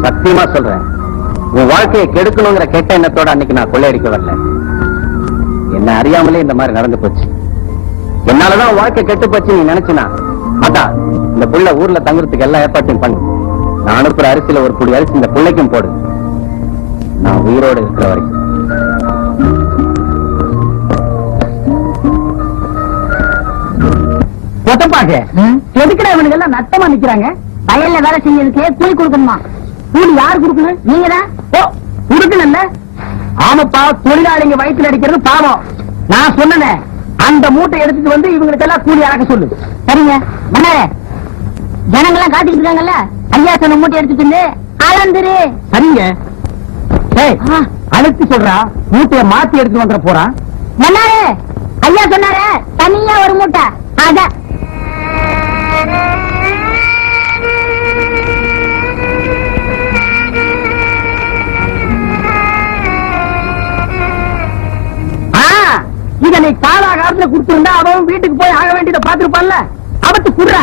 சத்தியமா சொல்றேன், உன் வாழ்க்கையை கெடுக்கணுங்கிற கெட்ட எண்ணத்தோட அன்னைக்கு நான் கொள்ளையடிக்க வரல. என்ன அறியாமலே இந்த மாதிரி நடந்து போச்சு. என்னாலதான் வாழ்க்கை கெட்டு போச்சு நீ நினைச்சுனா, அதான் இந்த புள்ள ஊர்ல தங்குறதுக்கு எல்லா ஏற்பாட்டையும் பண்ணு. நான் அனுப்புற அரிசியில ஒரு புடி அரிசி இந்த பிள்ளைக்கும் போடு, நான் உயிரோடு இருக்கிற வரைக்கும். ஒத்தப்பாக்கு எதுக்குடா இவனுக்கு எல்லாம் நட்டமா நிக்கிறாங்க? வயல்ல வேலை செஞ்சதுக்கு கூலி கொடுக்கணுமா? கூலி யாரு கொடுக்கணும்? நீங்க தான் கொடுக்கணும்ல. ஆமாப்பா, தொழிலாளிங்க வயிற்றுல அடிக்கிறது பாவம். நான் சொன்னேன், அந்த மூட்டை எடுத்துட்டு வந்து இவங்களுக்கு எல்லாம் கூலி அறக்க சொல்லு. சரிங்க மன்னாரே, ஜனங்கெல்லாம் காத்துக்கிட்டு இருக்காங்கல்ல, ஐயா சொன்ன மூட்டை எடுத்துட்டு வந்து அளந்துரு. சரிங்க. அழுத்தி சொல்றா, மூட்டையை மாத்தி எடுத்து வந்துட போறான். மன்னாரே, ஐயா சொன்னாரே தனியா ஒரு மூட்டை, அத இத நீ காலாகாரத்துல குடுத்திருந்தா அவன் வீட்டுக்கு போய் ஆக வேண்டியதை பாத்துருப்பான்ல. அவத்து குடுற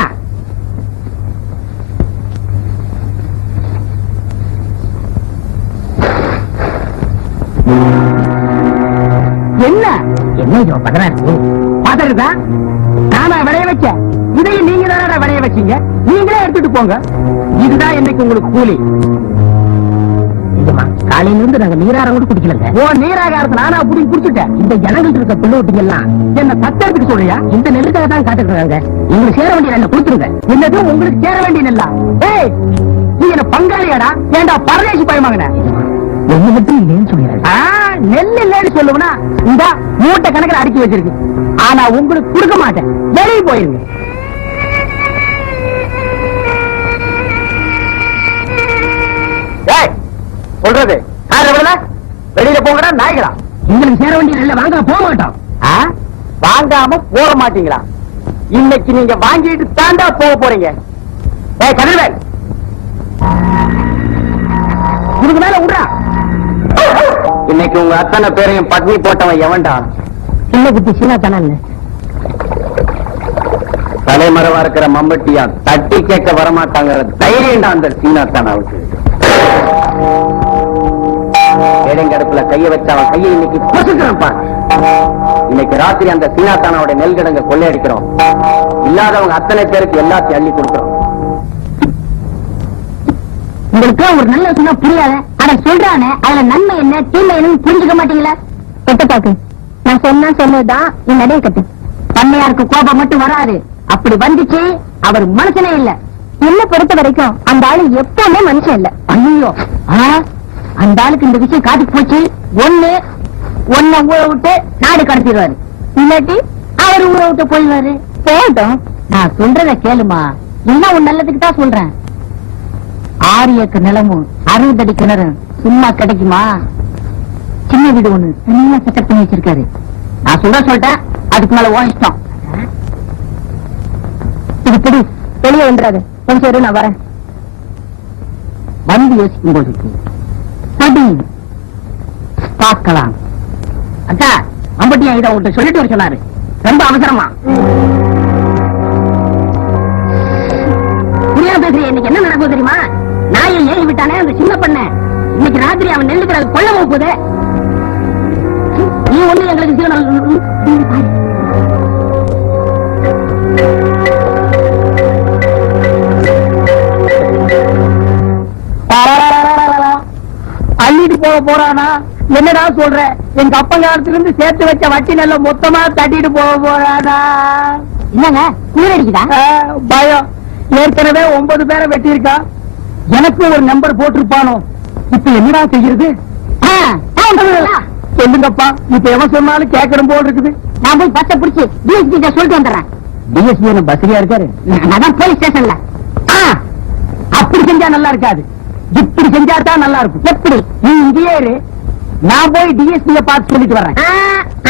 என்ன என்ன பதறாரு பாத்துருதா? நானா விளைய வச்ச இதையும் நீங்க தானடா விளைய வச்சீங்க, நீங்களே எடுத்துட்டு போங்க. இதுதான் இன்னைக்கு உங்களுக்கு கூலி. காலையில இருந்து நாங்க நீராரம் கூட குடிக்கலங்க. ஓ, நீராகாரத்தை நானா புடிங்க குடிச்சுட்டேன். இந்த ஜனங்கள் இருக்க பிள்ளோட்டிங்க எல்லாம் என்ன சத்தத்துக்கு சொல்றியா? இந்த நெல்லுக்காக தான் காத்துக்கிறாங்க. எங்களுக்கு சேர வேண்டிய நெல்லை கொடுத்துருங்க. என்னது உங்களுக்கு சேர வேண்டிய நெல்லா? ஏய், நீ என்ன பங்காளியாடா? ஏண்டா பரதேசி பயமாங்கன? நெல்லு மட்டும் இல்லைன்னு சொல்லிடுறேன். நெல் இல்லைன்னு சொல்லுவனா இந்த மூட்டை கணக்கில் அடுக்கி வச்சிருக்கு. ஆனா உங்களுக்கு கொடுக்க மாட்டேன், வெளியே போயிருங்க. சொல்றது வெளியில போங்கடா நாய்களா. உங்களுக்கு சேர வேண்டிய நெல்லை வாங்க போக மாட்டோம். வாங்காம போக மாட்டீங்களா? இன்னைக்கு நீங்க வாங்கிட்டு தாண்டா போக போறீங்க. கதிர்வேல், இதுக்கு மேல விடுறா. இன்னைக்கு உங்க அத்தனை பேரையும் பட்னி போட்டவன் எவன்டா? சின்ன குட்டி சீனா தானே தலைமறைவா இருக்கிற மம்பட்டியா தட்டி கேட்க வரமாட்டாங்கிற தைரியம்டா அந்த சீனா தானாவுக்கு. ஏழைங்கடுப்புல கைய வச்ச அவன் கையை இன்னைக்கு பொசுக்கிறான். இன்னைக்கு ராத்திரி அந்த சீனாத்தானோட நெல் கிடங்க கொள்ளையடிக்கிறோம். இல்லாதவங்க அத்தனை பேருக்கு எல்லாத்தையும் அள்ளி கொடுக்கிறோம். உங்களுக்கு ஒரு நல்ல சொன்னா புரியாத, ஆனா சொல்றானே அதுல நன்மை என்ன தீமை என்னன்னு புரிஞ்சுக்க மாட்டீங்களா? எட்டப்பாக்கு, நான் சொன்னதுதான் என் நடைய கட்டு. பண்ணையாருக்கு கோபம் மட்டும் வராது, அப்படி வந்துச்சு அவர் மனுஷனே இல்ல. என்ன பொறுத்த வரைக்கும் அந்த ஆளு எப்பவுமே மனுஷன் இல்ல. ஐயோ, அந்த ஆளுக்கு இந்த விஷயம் காட்டுக்கு போச்சு. ஒண்ணு ஊரை விட்டு நாடு கடத்திடுவாரு, இல்லாட்டி அவர் ஊரை விட்டு போயிடுவாரு. போதும், நான் சொல்றத கேளுமா, என்ன உன் நல்லதுக்கு தான் சொல்றேன். 6 ஏக்கர் நிலமும் 60 அடி கிணறு சும்மா கிடைக்குமா? சின்ன வீடு ஒண்ணு தனியா செட்டப் பண்ணி வச்சிருக்காரு. நான் சொல்லிட்டேன், அதுக்கு மேல உன் இஷ்டம். இது புடி, வெளியே வந்துடாது. கொஞ்சம் இரு, நான் வரேன். வந்து யோசிக்கும் போது அடி பார்க்கலாம். அக்கா அம்பட்டியா இதை உங்கள்கிட்ட சொல்லிட்டு வர சொன்னாரு, ரொம்ப அவசரமா. புரியாம பேசுறீங்க. இன்னைக்கு என்ன நடக்கும் தெரியுமா? நாயை ஏறி விட்டானே அந்த சின்ன பண்ண, இன்னைக்கு ராத்திரி அவன் நெல்லுக்கு கொள்ள போகுது. நீ ஒண்ணு எங்களுக்கு ஜீவனம் அள்ளிட்டு போக போறானா? என்னடா சொல்ற? எங்க அப்பங்காலத்துல இருந்து சேர்த்து வச்ச வட்டி நல்ல மொத்தமா தட்டிட்டு போக போறானா? என்னங்க குளிர் அடிக்குதா? பயம். ஏற்கனவே 9 பேரை வெட்டியிருக்கா. எனக்கு ஒரு நம்பர் போட்டிருப்பானோ. இப்ப என்னடா செய்யறது? சொல்லுங்கப்பா. இப்ப எவன் சொன்னாலும் கேட்கணும் போல் இருக்குது. நான் போய் பஸ்ஸை பிடிச்சி டிஎஸ்பி சொல்லிட்டு வந்துடுறேன். டிஎஸ்பி என்ன பஸ்ரியா இருக்காரு? அதான் போலீஸ் ஸ்டேஷன்ல. அப்படி செஞ்சா நல்லா இருக்காது, இப்படி செஞ்சா தான் நல்லா இருக்கும். எப்படி? நீ இங்கேயே இரு, நான் போய் டிஎஸ்பியை பார்த்து சொல்லிட்டு வரேன்.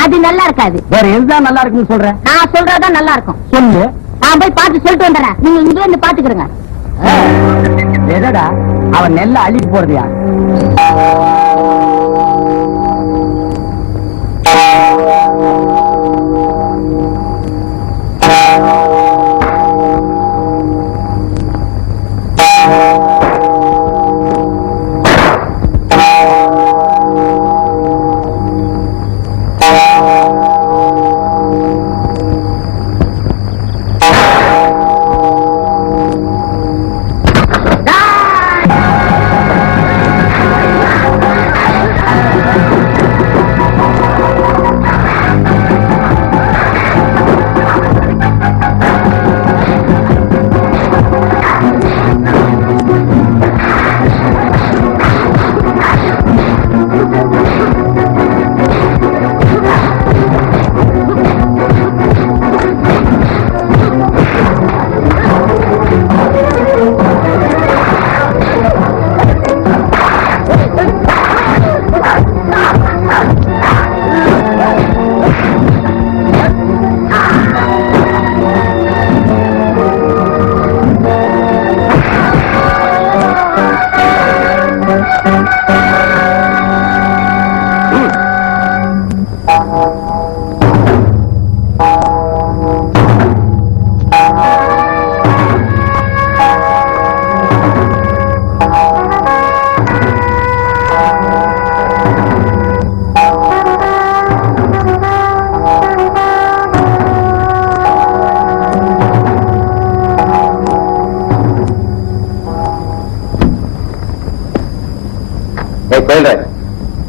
அது நல்லா இருக்காது. வேற எதுதான் நல்லா இருக்குன்னு சொல்றேன்? நான் சொல்றதான் நல்லா இருக்கும். சொல்லு. நான் போய் பார்த்து சொல்லிட்டு வந்துடுறேன். நீங்க இங்கே இருந்து பாத்துக்கிறங்க. எதடா அவன் நெல்ல அள்ளிட்டு போறதையா?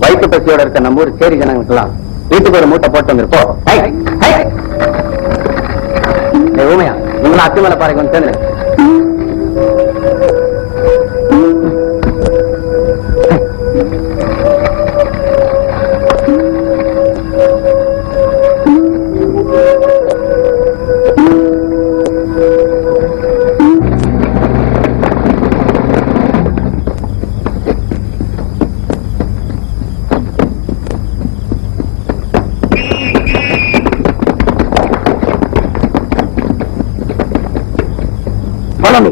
வயிற்று பசியோட இருக்க நம்ம ஊர் சேரி ஜனங்களுக்கெல்லாம் வீட்டுக்கு ஒரு மூட்டை போட்டு வந்திருப்போம். ஊமையா நீங்களும் அத்தி மேல பாருங்க வந்து சேர்ந்து. Follow me.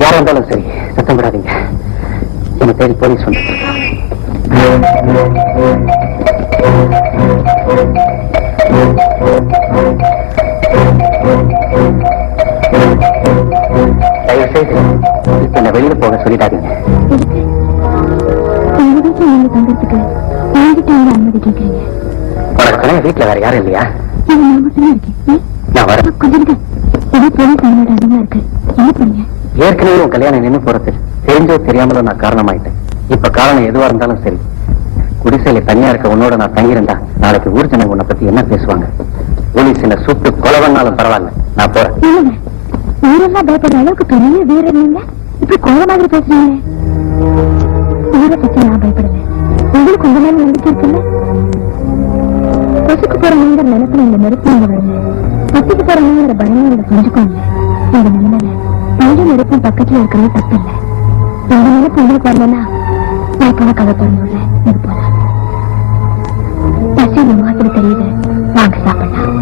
யாரா இருந்தாலும் சரி சத்தம் விடாதீங்க. என்ன தேடி போலீஸ் வந்து என்ன வெளியில போக சொல்லிட்டாதீங்க. உங்க வீட்டுல நீங்க தங்கறதுக்கு என்கிட்ட அனுமதி கேட்கறீங்க. உனக்கு வீட்டுல வேற யாரும் இல்லையா? நான் மட்டும்தான் இருக்கேன். நான் வரேன். கொஞ்சம் போலீஸ் அனுமதி இருக்கு. என்ன பண்ணீங்க? ஏற்கனவே உன் கல்யாணம் நின்று போறது தெரிஞ்சோ தெரியாமலோ நான் காரணமாயிட்டேன். இப்ப காரணம் எதுவா இருந்தாலும் சரி, குடிசையில தனியா இருக்க உன்னோட நான் தங்கியிருந்தா நாளைக்கு ஊர் ஜனங்க உன்னை பத்தி என்ன பேசுவாங்க? போலீஸ் என்ன சுட்டு கொலவனாலும் பரவாயில்ல, நான் போறேன். ஊரெல்லாம் பயப்படுற அளவுக்கு பெரிய வீரர் நீங்க இப்ப கோல மாதிரி பேசுறீங்க. ஊரை பத்தி நான் பயப்படுவேன். உங்களுக்கு கொஞ்ச நாள் நம்பிக்கை இருக்குல்ல? பசுக்கு போற நீங்க நிலத்துல இந்த நெருப்பு நீங்க வரல. பத்துக்கு போற நீங்க பயணங்களை செஞ்சுக்கோங்க. இந்த நிலைமையில பழைய நெருப்பும் பக்கத்துல இருக்கிறது தப்பு இல்லை. இந்த நினைப்பு உங்களுக்கு வரலன்னா மயக்கான கதை திறந்துள்ள இது போலாம். பசி மாதிரி தெரியுது, வாங்க சாப்பிடலாம்.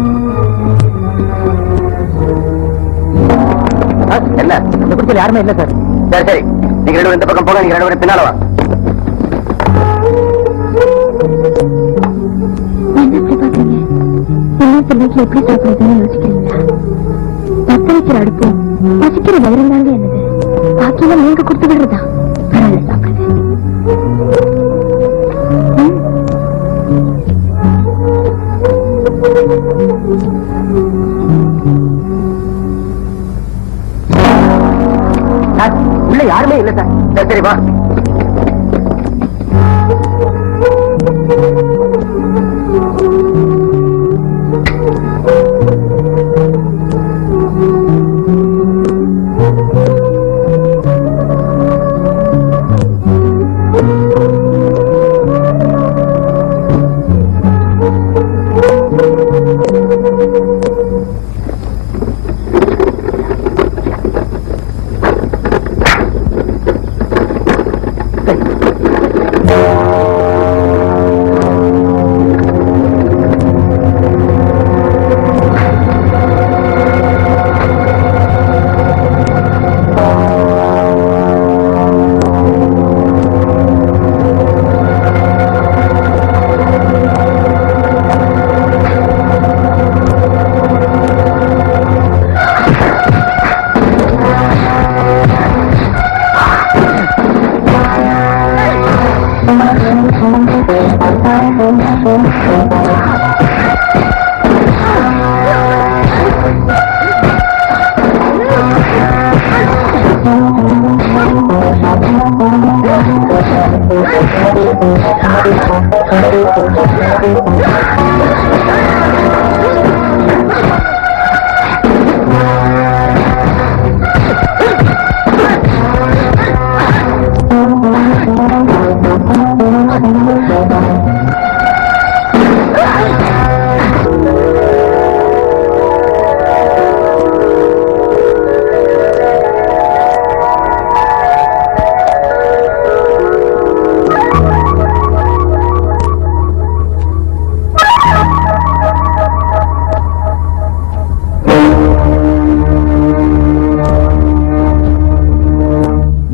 என்ன இந்த குடிச்சல் யாருமே இல்ல சார். சரி சரி, நீங்க 2 பேரும் இந்த பக்கம் போக, நீங்க 2 பேரும் பின்னால வா. என்ன எப்படி பாக்குறீங்க? இன்னும் வீட்டுல எப்படி சாப்பிடுறதுன்னு யோசிக்கிறீங்களா? பத்த வைக்கிற அடுப்பு பசிக்கிற வயிறுந்தாங்க என்னது, பாக்கியெல்லாம் நீங்க கொடுத்து விடுறதா? பரவாயில்ல, சாப்பிடுங்க. உள்ள யாருமே இல்ல சார். சரி சரி வா.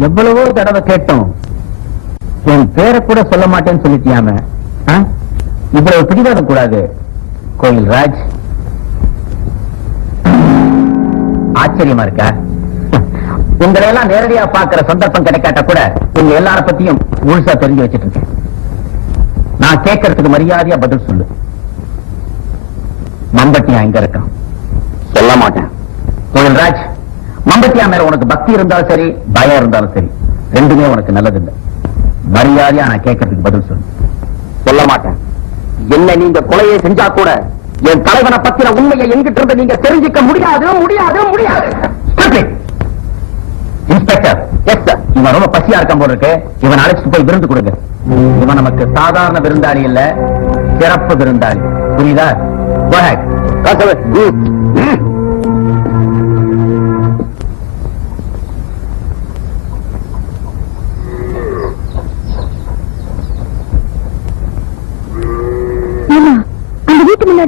எவ்வளவோ தடவை கேட்டோம், என் பேரை கூட சொல்ல மாட்டேன்னு சொல்லிட்டியாம. இவ்வளவு பிடிவாதம் கூடாது கோயில் ராஜ். ஆச்சரியமா இருக்கா? உங்களை எல்லாம் நேரடியா பாக்குற சந்தர்ப்பம் கிடைக்காட்ட கூட உங்க எல்லார பத்தியும் முழுசா தெரிஞ்சு வச்சிட்டு இருக்கேன். நான் கேட்கறதுக்கு மரியாதையா பதில் சொல்லு. மம்பட்டியா எங்க இருக்கான்? சொல்ல மாட்டேன். கோயில் ராஜ், மம்பட்டியா மேல உனக்கு பக்தி இருந்தாலும் சரி, பயம் இருந்தாலும் சரி, ரெண்டுமே உனக்கு நல்லதில்லை. மரியாதையா நான் கேட்கறதுக்கு பதில் சொல்லு. சொல்ல மாட்டேன். என்ன நீங்க கொலையை செஞ்சா கூட என் தலைவனை பத்தின உண்மையை எங்கிட்ட இருந்து நீங்க தெரிஞ்சுக்க முடியாது முடியாது முடியாது. Inspector, yes sir. இவன் ரொம்ப பசியா இருக்கான் போல இருக்கு. இவன் அழைச்சிட்டு போய் விருந்து கொடுங்க. இவன் நமக்கு சாதாரண விருந்தாளி இல்ல, சிறப்பு விருந்தாளி. புரியுதா? Go ahead.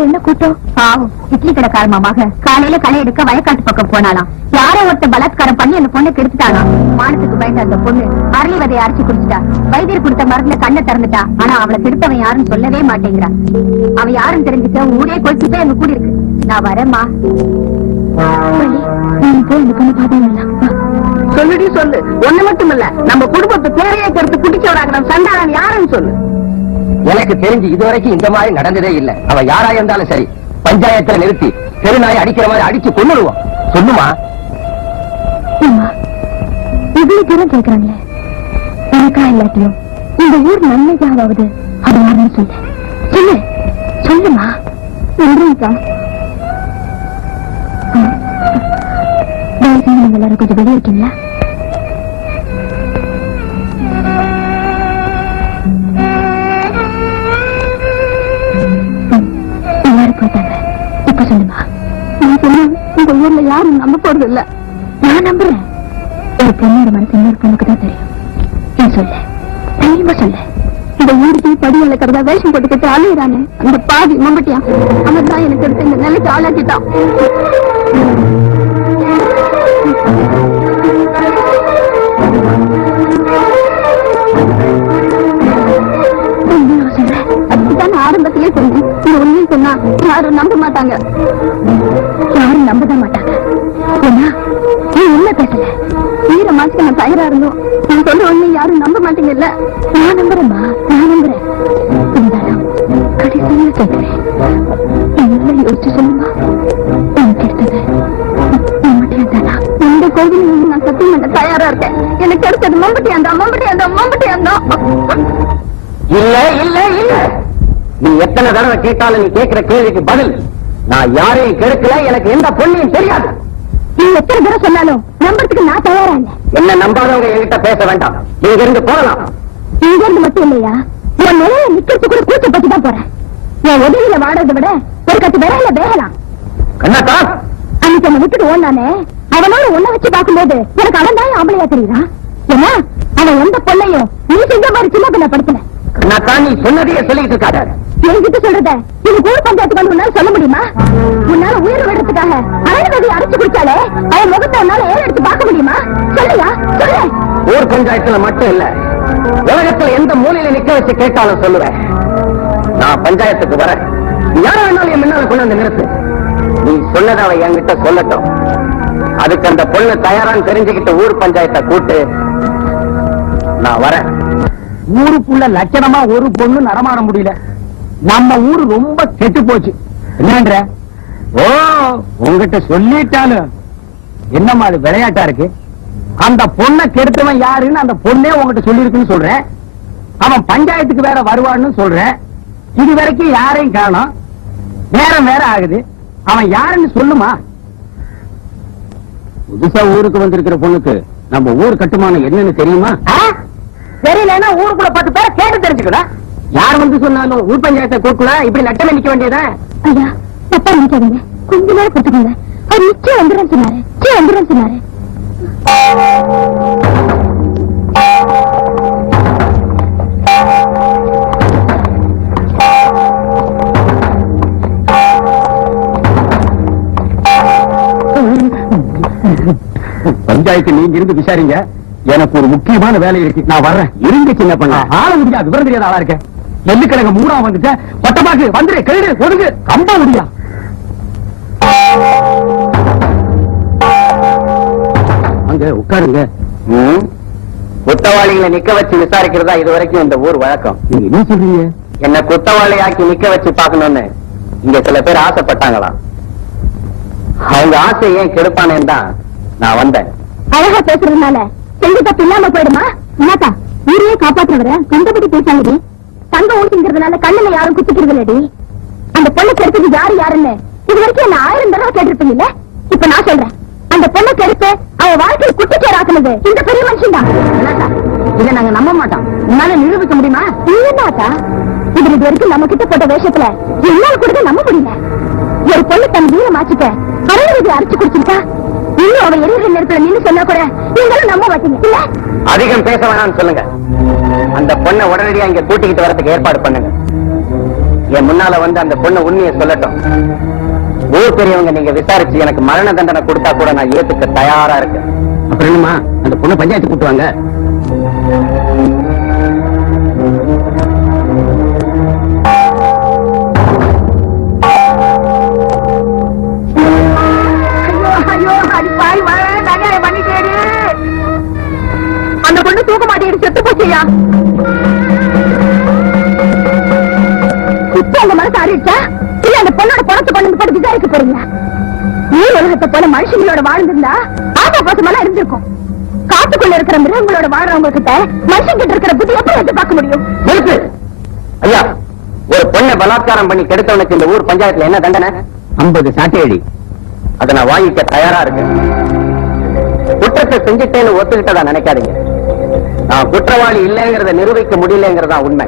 என்ன கூட்டம்? பாவம், இட்லி கடைக்கார மாமாக காலையில களை எடுக்க வயக்காட்டு பக்கம் போனாலாம். யாரோ ஒருத்த பலாத்காரம் பண்ணி அந்த பொண்ணை கெடுத்துட்டானா. மானத்துக்கு பயந்த அந்த பொண்ணு அரளி விதையை அரைச்சு குடிச்சிட்டா. வைத்தியர் கொடுத்த மருந்துல கண்ணை திறந்துட்டா. ஆனா அவளை கெடுத்தவன் யாருன்னு சொல்லவே மாட்டேங்கிறான். அவன் யாருன்னு தெரிஞ்சுக்க ஊரே கொதிச்சுட்டே எங்க கூடி இருக்கு. நான் வரேம்மா. சொல்லுடி சொல்லு. ஒண்ணு மட்டும் இல்ல, நம்ம குடும்பத்தை பேரையை கொடுத்து குடிச்சவராக சண்டாளன் யாருன்னு சொல்லு. எனக்கு தெரிஞ்சு இதுவரைக்கும் இந்த மாதிரி நடந்ததே இல்ல. அவ யாரா இருந்தாலும் சரி, பஞ்சாயத்துல நிறுத்தி தெருநாயை அடிக்கிற மாதிரி அடிச்சு கொன்னுடுவோம். சொல்லுமா? இவ்வளவு தூரம் கேட்கிறாங்களே, எனக்கா இல்லாட்டியும் இந்த ஊர் நன்மைக்காவது அது யாருன்னு சொல்லு. சொல்லு சொல்லுமா. நன்றிக்கா. நீங்க எல்லாரும் கொஞ்சம் வெளியே இருக்கீங்களா? இப்ப சொல்லுமா. உங்க ஊர்ல யாரும் நம்ப போறது இல்ல. நான் நம்புறேன். ஒரு பொண்ணோட மனசு இன்னொரு பொண்ணுக்கு தான் தெரியும். சொல்லு. தைரியமா சொல்லு. இந்த ஊருக்கு படி வளர்க்கறதா வேஷம் போட்டுக்கிட்டு அழுகிறானே அந்த பாதி மம்பட்டியான், அவன் தான் எனக்கு எடுத்து இந்த நிலைக்கு ஆளாக்கிட்டான். அப்படித்தான் ஆரம்பத்திலே சொன்னேன். இந்த உண்மையை சொன்னா யாரும் நம்ப மாட்டாங்க. யாரும் நம்பதான் மாட்டாங்க. ஏன்னா நீ உண்மை பேசல. வீர மாசுக்கு நான் தயாரா இருந்தோம். நான் சொல்ற உண்மை யாரும் நம்ப மாட்டீங்கல்ல. நான் நம்புறேம்மா, நான் நம்புறேன். இருந்தாலும் கடைசியா கேட்கிறேன், என்ன யோசிச்சு சொல்லுமா? எனக்கு எடுத்தது மம்பட்டியான் தானா? இந்த கோவில் நான் சத்தியம் பண்ண தயாரா இருக்கேன். எனக்கு எடுத்தது மம்பட்டியான் தான், மம்பட்டியான் தான், மம்பட்டியான் தான். இல்ல இல்ல இல்ல, நீ எத்தனை தடவை கேட்டாலும் நீ கேட்கிற கேள்விக்கு பதில், நான் யாரையும் கெடுக்கல, எனக்கு எந்த பொண்ணையும் தெரியாது. நீ எத்தனை தடவை சொன்னாலும் நம்பறதுக்கு நான் தயாரா இல்லை. என்ன நம்பாதவங்க என்கிட்ட பேச வேண்டாம், இங்க இருந்து போகலாம். இங்க இருந்து மட்டும் இல்லையா, உன் நிலையில நிக்கிறது கூட கூச்சப்பட்டு தான் போறேன். என் உதவியில வாடுறதை விட ஒரு கட்டு விரையில வேகலாம். கண்ணாத்தா, அன்னைக்கு என்ன விட்டுட்டு ஓடானே, அவனோட உன்னை வச்சு பார்க்கும்போது எனக்கு அவன் தான் ஆம்பளையா தெரியுறான். ஏன்னா அவன் எந்த பொண்ணையும் நீ செஞ்ச மாதிரி சின்ன பிள்ளை படுத்தல. கண்ணாத்தா, நீ சொன்னதையே சொல்லிட்டு இருக்காத. என்கிட்ட சொல்றத இது ஊர் பஞ்சாயத்துக்கு வந்து உன்னால சொல்ல முடியுமா? உன்னால உயிர் விடுறதுக்காக அரைவதி அரைச்சு குடிச்சாலே அவன் முகத்தை உன்னால ஏன் எடுத்து பார்க்க முடியுமா? சொல்லியா சொல்லு. ஊர் பஞ்சாயத்துல மட்டும் இல்ல, உலகத்துல எந்த மூலையில நிக்க வச்சு கேட்டாலும் சொல்லுவேன். நான் பஞ்சாயத்துக்கு வரேன், யார வேணாலும் என் முன்னால கொண்டு வந்து நிறுத்து. நீ சொன்னதை அவ என்கிட்ட சொல்லட்டும். அதுக்கு அந்த பொண்ணு தயாரான்னு தெரிஞ்சுக்கிட்டு ஊர் பஞ்சாயத்தை கூட்டு நான் வரேன். ஊருக்குள்ள லட்சணமா ஒரு பொண்ணு நடமாட முடியல. நம்ம ஊரு ரொம்ப கெட்டு போச்சு. என்னன்ற? ஓ, உங்ககிட்ட சொல்லிட்டாலும் என்னம்மா அது விளையாட்டா இருக்கு? அந்த பொண்ணை கெடுத்தவன் யாருன்னு அந்த பொண்ணே உங்ககிட்ட சொல்லிருக்குன்னு சொல்றேன். அவன் பஞ்சாயத்துக்கு வேற வருவான்னு சொல்றேன். இது வரைக்கும் யாரையும் காணோம். நேரம் வேற ஆகுது. அவன் யாருன்னு சொல்லுமா? புதுசா ஊருக்கு வந்திருக்கிற பொண்ணுக்கு நம்ம ஊர் கட்டுமானம் என்னன்னு தெரியுமா? தெரியலன்னா ஊருக்குள்ள 10 பேரை கேட்டு தெரிஞ்சுக்கணும். யார் வந்து சொன்னாலும் ஊர் பஞ்சாயத்தை கூட்டுல இப்படி நட்டமே நிக்க வேண்டியதா? ஐயா தப்பா நினைக்காதீங்க, கொஞ்ச நேரம் கொடுத்துக்கோங்க. அவர் நிச்சயம் வந்துடும் சொன்னாரு, நிச்சயம் வந்துடும் சொன்னாரு. பஞ்சாயத்து நீங்க இருந்து விசாரிங்க. எனக்கு ஒரு முக்கியமான வேலை இருக்கு, நான் வர்றேன். இருங்க சின்ன பண்ண ஆள முடியாது, விவரம் தெரியாத ஆளா இருக்க. நெல்லுக்கிழங்கு மூடா வந்துட்ட, பட்டமாக்கு வந்துரு, கழுடு ஒடுங்கு, கம்ப முடியா. அங்க உட்காருங்க. குத்தவாளிகளை நிக்க வச்சு விசாரிக்கிறதா இது வரைக்கும் இந்த ஊர் வழக்கம். நீங்க என்ன சொல்றீங்க? என்ன குத்தவாளியாக்கி நிக்க வச்சு பாக்கணும்னு இங்க சில பேர் ஆசைப்பட்டாங்களாம். அவங்க ஆசை ஏன் கெடுப்பானேன்னு தான் நான் வந்தேன். அழகா பேசுறதுனால செஞ்சு தப்பு இல்லாம போயிடுமா? என்னக்கா ஊரையே காப்பாற்றுறவர கண்டபடி பேசாங்கடி. தங்க ஊசிங்கிறதுனால கண்ணுல யாரும் குத்திக்கிறது இல்லடி. அந்த பொண்ணு கெடுத்தது யாரு யாருன்னு இது வரைக்கும் என்ன 1000 தடவை கேட்டிருப்பீங்கல்ல. இப்ப நான் சொல்றேன், அந்த பொண்ணு கெடுத்து அவ வாழ்க்கையை குட்டிச்சேராக்குனது இந்த பெரிய மனுஷன் தான். இதை நாங்க நம்ப மாட்டோம். உன்னால நிரூபிக்க முடியுமா? இல்லதாக்கா, இது வரைக்கும் நம்ம கிட்ட போட்ட வேஷத்துல என்னால கூட நம்ப முடியல. ஒரு பொண்ணு தன் வீர மாச்சிக்க அரைவதி அரைச்சு குடிச்சிருக்கா. இன்னும் அவ எரிகிற நேரத்துல நின்னு சொன்னா கூட நீங்களும் நம்ப மாட்டீங்க இல்ல? அதிகம் பேச வேணாம்னு சொல்லுங்க. அந்த பொண்ணை உடனடியா இங்க கூட்டிக்கிட்டு வரதுக்கு ஏற்பாடு பண்ணுங்க. என் முன்னால வந்து அந்த பொண்ணை உண்மையை சொல்லட்டும். ஊர் பெரியவங்க நீங்க விசாரிச்சு எனக்கு மரண தண்டனை கொடுத்தா கூட நான் ஏத்துக்க தயாரா இருக்கேன். அப்புறம் என்னமா, அந்த பொண்ணை பஞ்சாயத்து கூட்டுவாங்க. அந்த பொண்ணு தூக்க மாட்டேன் செத்து போச்சியா? இப்ப உங்க மனசு அறிவிச்சா இல்ல அந்த பொண்ணோட பணத்தை கொண்டு போட்டு விசாரிக்க போறீங்களா? நீர் உலகத்தை போல மனுஷங்களோட வாழ்ந்திருந்தா ஆசா பாசமெல்லாம் இருந்திருக்கும். காட்டுக்குள்ள இருக்கிற மிருகங்களோட வாழ்றவங்க கிட்ட மனுஷன் கிட்ட இருக்கிற புத்தி எப்படி எதிர்பார்க்க முடியும்? நிறுத்து. ஐயா, ஒரு பொண்ணை பலாத்காரம் பண்ணி கெடுத்தவனுக்கு இந்த ஊர் பஞ்சாயத்துல என்ன தண்டனை? 50 சாட்டையடி. அதை நான் வாங்கிக்க தயாரா இருக்கேன். குற்றத்தை செஞ்சுட்டேன்னு ஒத்துக்கிட்டதா நினைக்காதீங்க. நான் குற்றவாளி இல்லைங்கிறத நிரூபிக்க முடியலங்கிறதா உண்மை.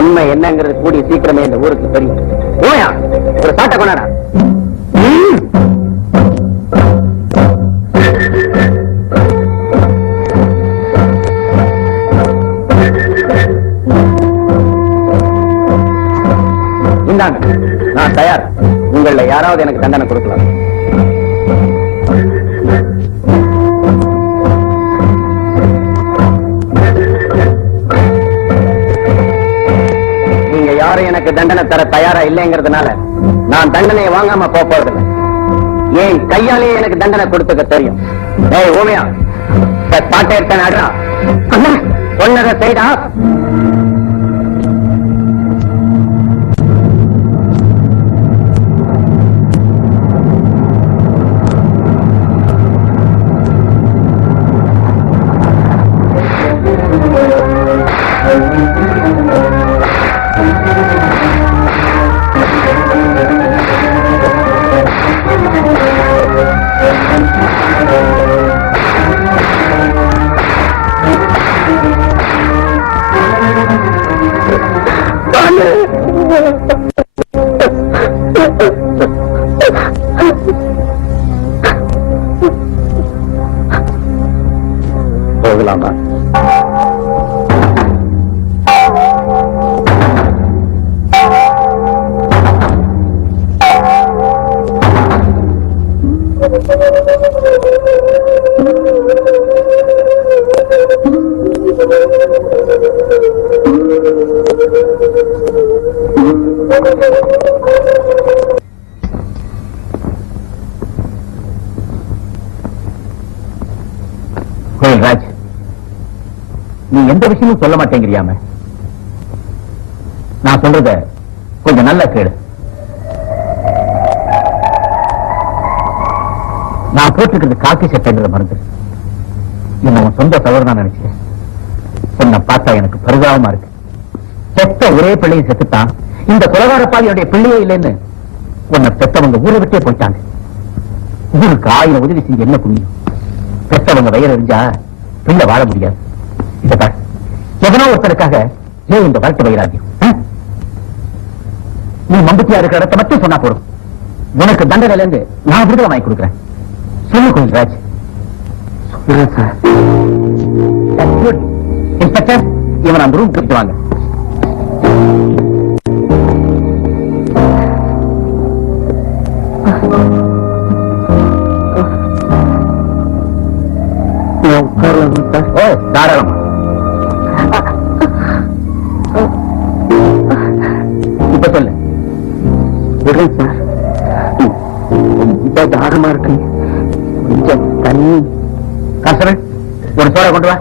உண்மை என்னங்கிறது கூடிய சீக்கிரமே இந்த ஊருக்கு தெரியும். ஓயா, ஒரு சாட்டை கொண்டாடா. இந்தாங்க, நான் தயார். உங்கள யாராவது எனக்கு தண்டனை கொடுக்கலாம். நீங்க யாரும் எனக்கு தண்டனை தர தயாரா இல்லைங்கிறதுனால நான் தண்டனையை வாங்காம போறதில்லை. ஏன் கையாலேயே எனக்கு தண்டனை கொடுத்துக்க தெரியும். ஏய் ஓமியா, பாட்டை எடுத்தேன் ஆடுறா. சொன்னதை செய்டா. போகலாமா? ராஜ், நீ எந்த விஷயமும் சொல்ல மாட்டேங்கிறியாம? நான் சொல்றத கொஞ்சம் நல்லா கேளு. நான் போட்டுக்கிறது காக்கி சட்டைங்கிற மருந்து. என்ன உன் சொந்த தவறு நான் நினைச்சேன். உன்னை பார்த்தா எனக்கு பரிதாபமா இருக்கு. செத்த ஒரே பிள்ளையும் செத்துட்டான். இந்த கொலகாரப்பாவியுடைய பிள்ளையே இல்லைன்னு உன்னை பெத்தவங்க ஊரை விட்டே போயிட்டாங்க. ஊருக்கு 1000 உதவி செஞ்சு என்ன புண்ணியம்? பெத்தவங்க வயிறு எரிஞ்சா பிள்ளை வாழ முடியாது. எவனோ ஒருத்தருக்காக ஏன் இந்த வாழ்க்கை வைராக்கியம்? நீ மம்புத்தியா இருக்கிற இடத்தை மட்டும் சொன்னா போதும். உனக்கு தண்டனையில இருந்து நான் விடுதலை வாங்கி கொடுக்குறேன். சொல்லு கோயில் ராஜ். இன்ஸ்பெக்டர், இவன் அந்த ரூம் கூப்பிட்டு வாங்க. ஓ, தாராளமா. இப்ப சொல்லு. சார், ரொம்ப தாகமா இருக்கு. கொஞ்சம் தண்ணி. கான்ஸ்டபிள், ஒரு சோடா கொண்டு வா.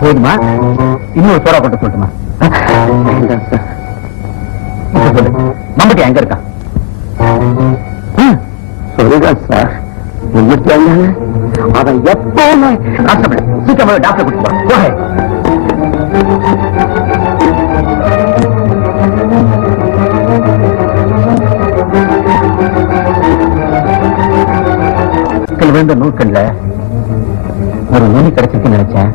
போதுமா? இன்னொரு சோடா கொண்டு சொல்லட்டுமா? சொல்லு, மம்பட்டி எங்க இருக்கா? சொல்லுங்க சார். அவன் எப்பவுமே சீக்கிரம் டாக்டர் கூட்டிட்டு விழுந்த நூற்கண்ல ஒரு நுனி கிடைச்சிருக்குன்னு நினைச்சேன்.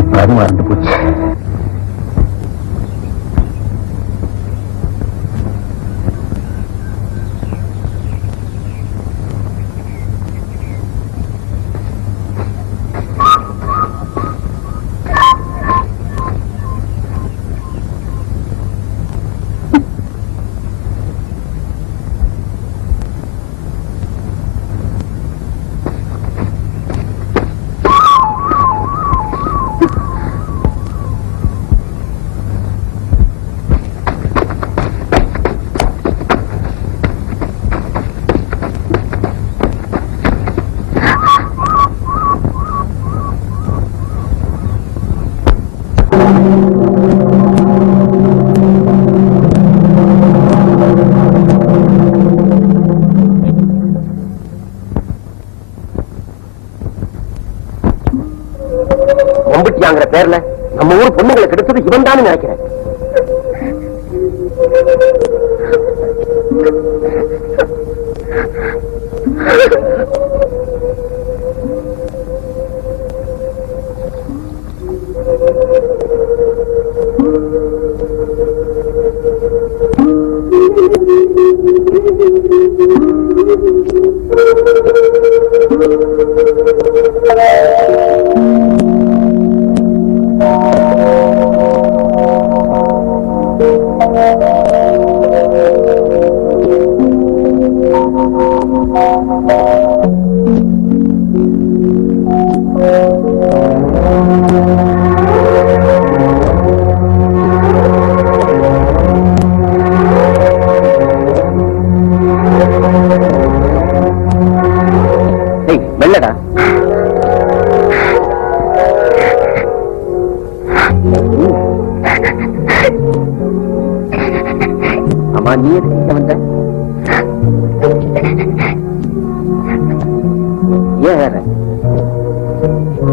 இப்ப அது மறந்து போச்சு. மம்பட்டியாங்கிற பேர்ல நம்ம ஊர் பொண்ணுங்களை கிடைச்சது இவன் தான் நினைக்கிறேன். அம்மா நீ எதுக்கு இங்க வந்த? ஏன் வேற?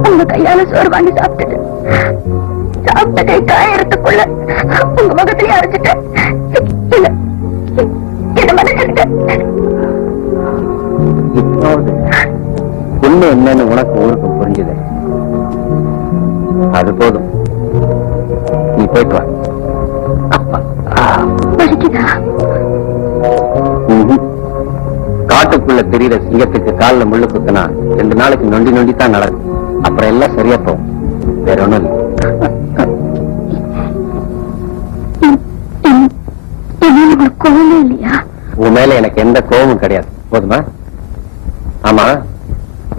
உங்க கையால சோறு வாங்கி சாப்பிட்டுட்டு சாப்பிட்ட கை காயறதுக்குள்ள உங்க முகத்திலேயே அரைச்சிட்டு என்ன மன்னிச்சிருக்க. இப்போது உண்மை என்னன்னு உனக்கு ஊருக்கு புரிஞ்சுது. அது போதும், நீ போயிட்டு வா. வலிக்குதா? காட்டுக்குள்ள தெரியுற சிங்கத்துக்கு காலில் முள்ளு குத்துனா 2 நாளைக்கு நொண்டி நொண்டி தான் நடக்கும். அப்புறம் எல்லாம் சரியா போகும். வேற ஒண்ணும் இல்லை. கோவமே இல்லையா? உன் மேல எனக்கு எந்த கோபமும் கிடையாது. போதுமா? ஆமா,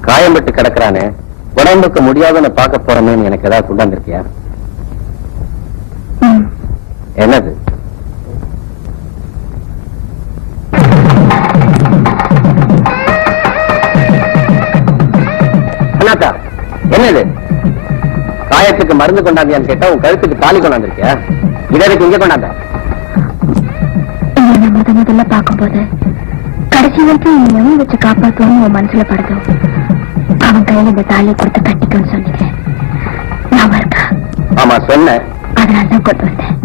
காயம்பட்டு கிடக்குறானே, உடம்புக்கு முடியாதுன்னு பார்க்க போறமேன்னு எனக்கு ஏதாவது கொண்டாந்துருக்கியா? என்னது? அண்ணாத்தா, என்னது? காயத்துக்கு மருந்து கொண்டாந்தியான்னு கேட்டா உன் கழுத்துக்கு தாலி கொண்டாந்துருக்கியா? இதற்கு இங்க கொண்டாந்த? முதல்ல பார்க்கும்போது கடைசி வரைக்கும் நீ எவன் வச்சு காப்பாத்துவோம் உன் மனசுல படுதோ அவன் கையில இந்த தாலியை கொடுத்து கட்டிக்கணும்னு சொன்னீங்க. நான் இருக்கா? ஆமா சொன்னேன். அதனாலதான் கொண்டு வந்தேன்.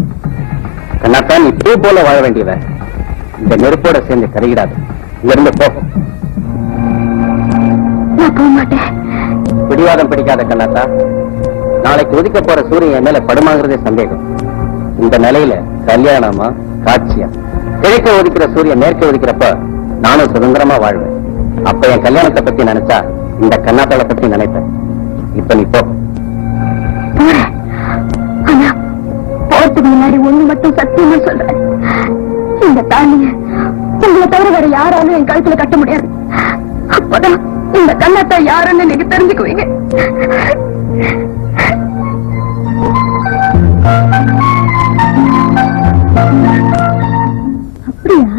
கண்ணாத்தா, நீ பூ போல வாழ வேண்டியவ. இந்த நெருப்போட சேர்ந்து கருகிடாது. இங்க இருந்து போ. நான் போக மாட்டேன். பிடிவாதம் பிடிக்காத கண்ணாத்தா. நாளைக்கு உதிக்க போற சூரியன் என் மேல படுமாங்கிறதே சந்தேகம். இந்த நிலையில கல்யாணமா காட்சியா? கிழக்க ஒதுக்கிற சூரியன் மேற்க ஒதுக்கிறப்ப நானும் சுதந்திரமா வாழ்வேன். அப்ப என் கல்யாணத்தை பத்தி நினைச்சா இந்த கண்ணாத்தாளை பத்தி நினைப்பேன். இப்ப நீ போ. போறேன். ஆனா போறதுக்கு முன்னாடி ஒண்ணு மட்டும் சத்தியமா சொல்றேன். இந்த தாலிய உங்களை தவிர வேற யாராலும் என் கழுத்துல கட்ட முடியாது. அப்பதான் இந்த கண்ணாத்தா யாருன்னு நீங்க தெரிஞ்சுக்குவீங்க. அப்படியா?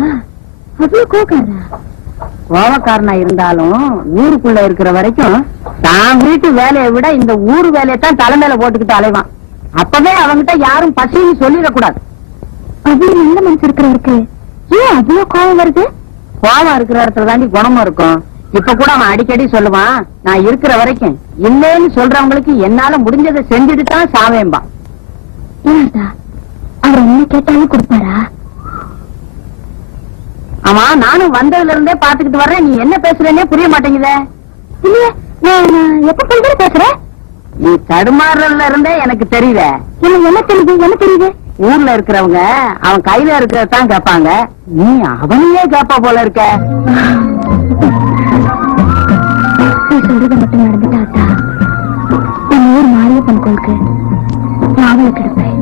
அவ்வளவு கோவக்காரனா? கோவக்காரனா இருந்தாலும் ஊருக்குள்ள இருக்கிற வரைக்கும் தான் வீட்டு வேலையை விட இந்த ஊர் வேலையை தான் தலைமையில போட்டுக்கிட்டு அலைவான். அப்பவே அவங்கிட்ட யாரும் பசின்னு சொல்லிடக்கூடாது. அவ்வளவு நல்ல மனசு இருக்கிறவருக்கு ஏன் அவ்வளவு கோவம் வருது? கோவம் இருக்கிற இடத்துல தாண்டி குணமும் இருக்கும். இப்ப கூட அவன் அடிக்கடி சொல்லுவான், நான் இருக்கிற வரைக்கும் இல்லைன்னு சொல்றவங்களுக்கு என்னால முடிஞ்சதை செஞ்சுட்டு தான் சாவேம்பான். ஏன்டா அவர் என்ன கேட்டாலும் கொடுப்பாரா? ஆமா, நானும் வந்ததுல இருந்தே பாத்துக்கிட்டு வர்றேன். நீ என்ன பேசுறேன்னே புரிய மாட்டேங்குதே. இல்லையே, நான் எப்ப கொஞ்சம் பேசுறேன். நீ தடுமாறுறதுல இருந்தே எனக்கு தெரியல. எனக்கு என்ன தெரியுது? என்ன தெரியுது? ஊர்ல இருக்கிறவங்க அவன் கையில இருக்கிறதான் கேட்பாங்க, நீ அவனையே கேப்ப போல இருக்க. நீ சொல்றது மட்டும் நடந்துட்டாத்தா என் ஊர் மாரியப்பன் கோளுக்கு நாவலுக்கு எடுப்பேன்.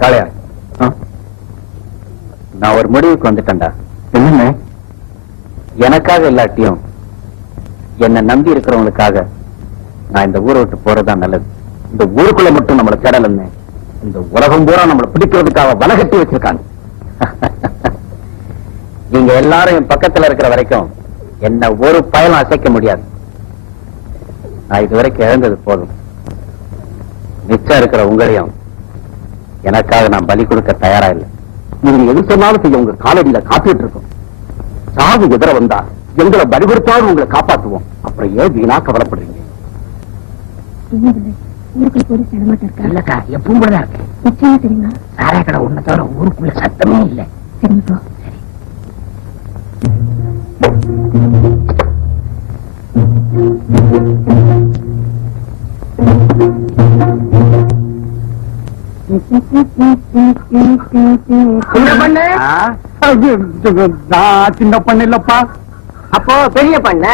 காளையா, நான் ஒரு முடிவுக்கு வந்துட்டேன்டா. என்ன? எனக்காக இல்லாட்டியும் என்ன நம்பி இருக்கிறவங்களுக்காக நான் இந்த ஊரை விட்டு போறதுதான் நல்லது. இந்த ஊருக்குள்ள மட்டும் நம்மளை தேடலன்னு இந்த உலகம் பூரா நம்மளை பிடிக்கிறதுக்காக வலகட்டி வச்சிருக்காங்க. நீங்க எல்லாரும் என் பக்கத்துல இருக்கிற வரைக்கும் என்ன ஒரு பயனும் அசைக்க முடியாது. நான் இதுவரைக்கும் இழந்தது போதும். மிச்சம் இருக்கிற உங்களையும் எனக்காக நான் பலி கொடுக்க தயாரா இல்லை. நீங்க எது சொன்னாலும் செய்ய உங்க காலடியில காத்துட்டு இருக்கோம். சாவு எதிர வந்தா எங்களை பலி கொடுத்தாலும் உங்களை காப்பாற்றுவோம். அப்புறம் ஏன் வீணா கவலைப்படுறீங்க? ஊருக்குள்ள போலீஸ் நடமாட்டம் இருக்கா? இல்லக்கா, எப்பவும் கூட இருக்கு. நிச்சயமா தெரியுமா? சாராய கடை ஒண்ணு தவிர ஊருக்குள்ள சத்தமே இல்ல. சரி போ. சின்ன பண்ண இல்லப்பா. அப்போ பெரிய பண்ண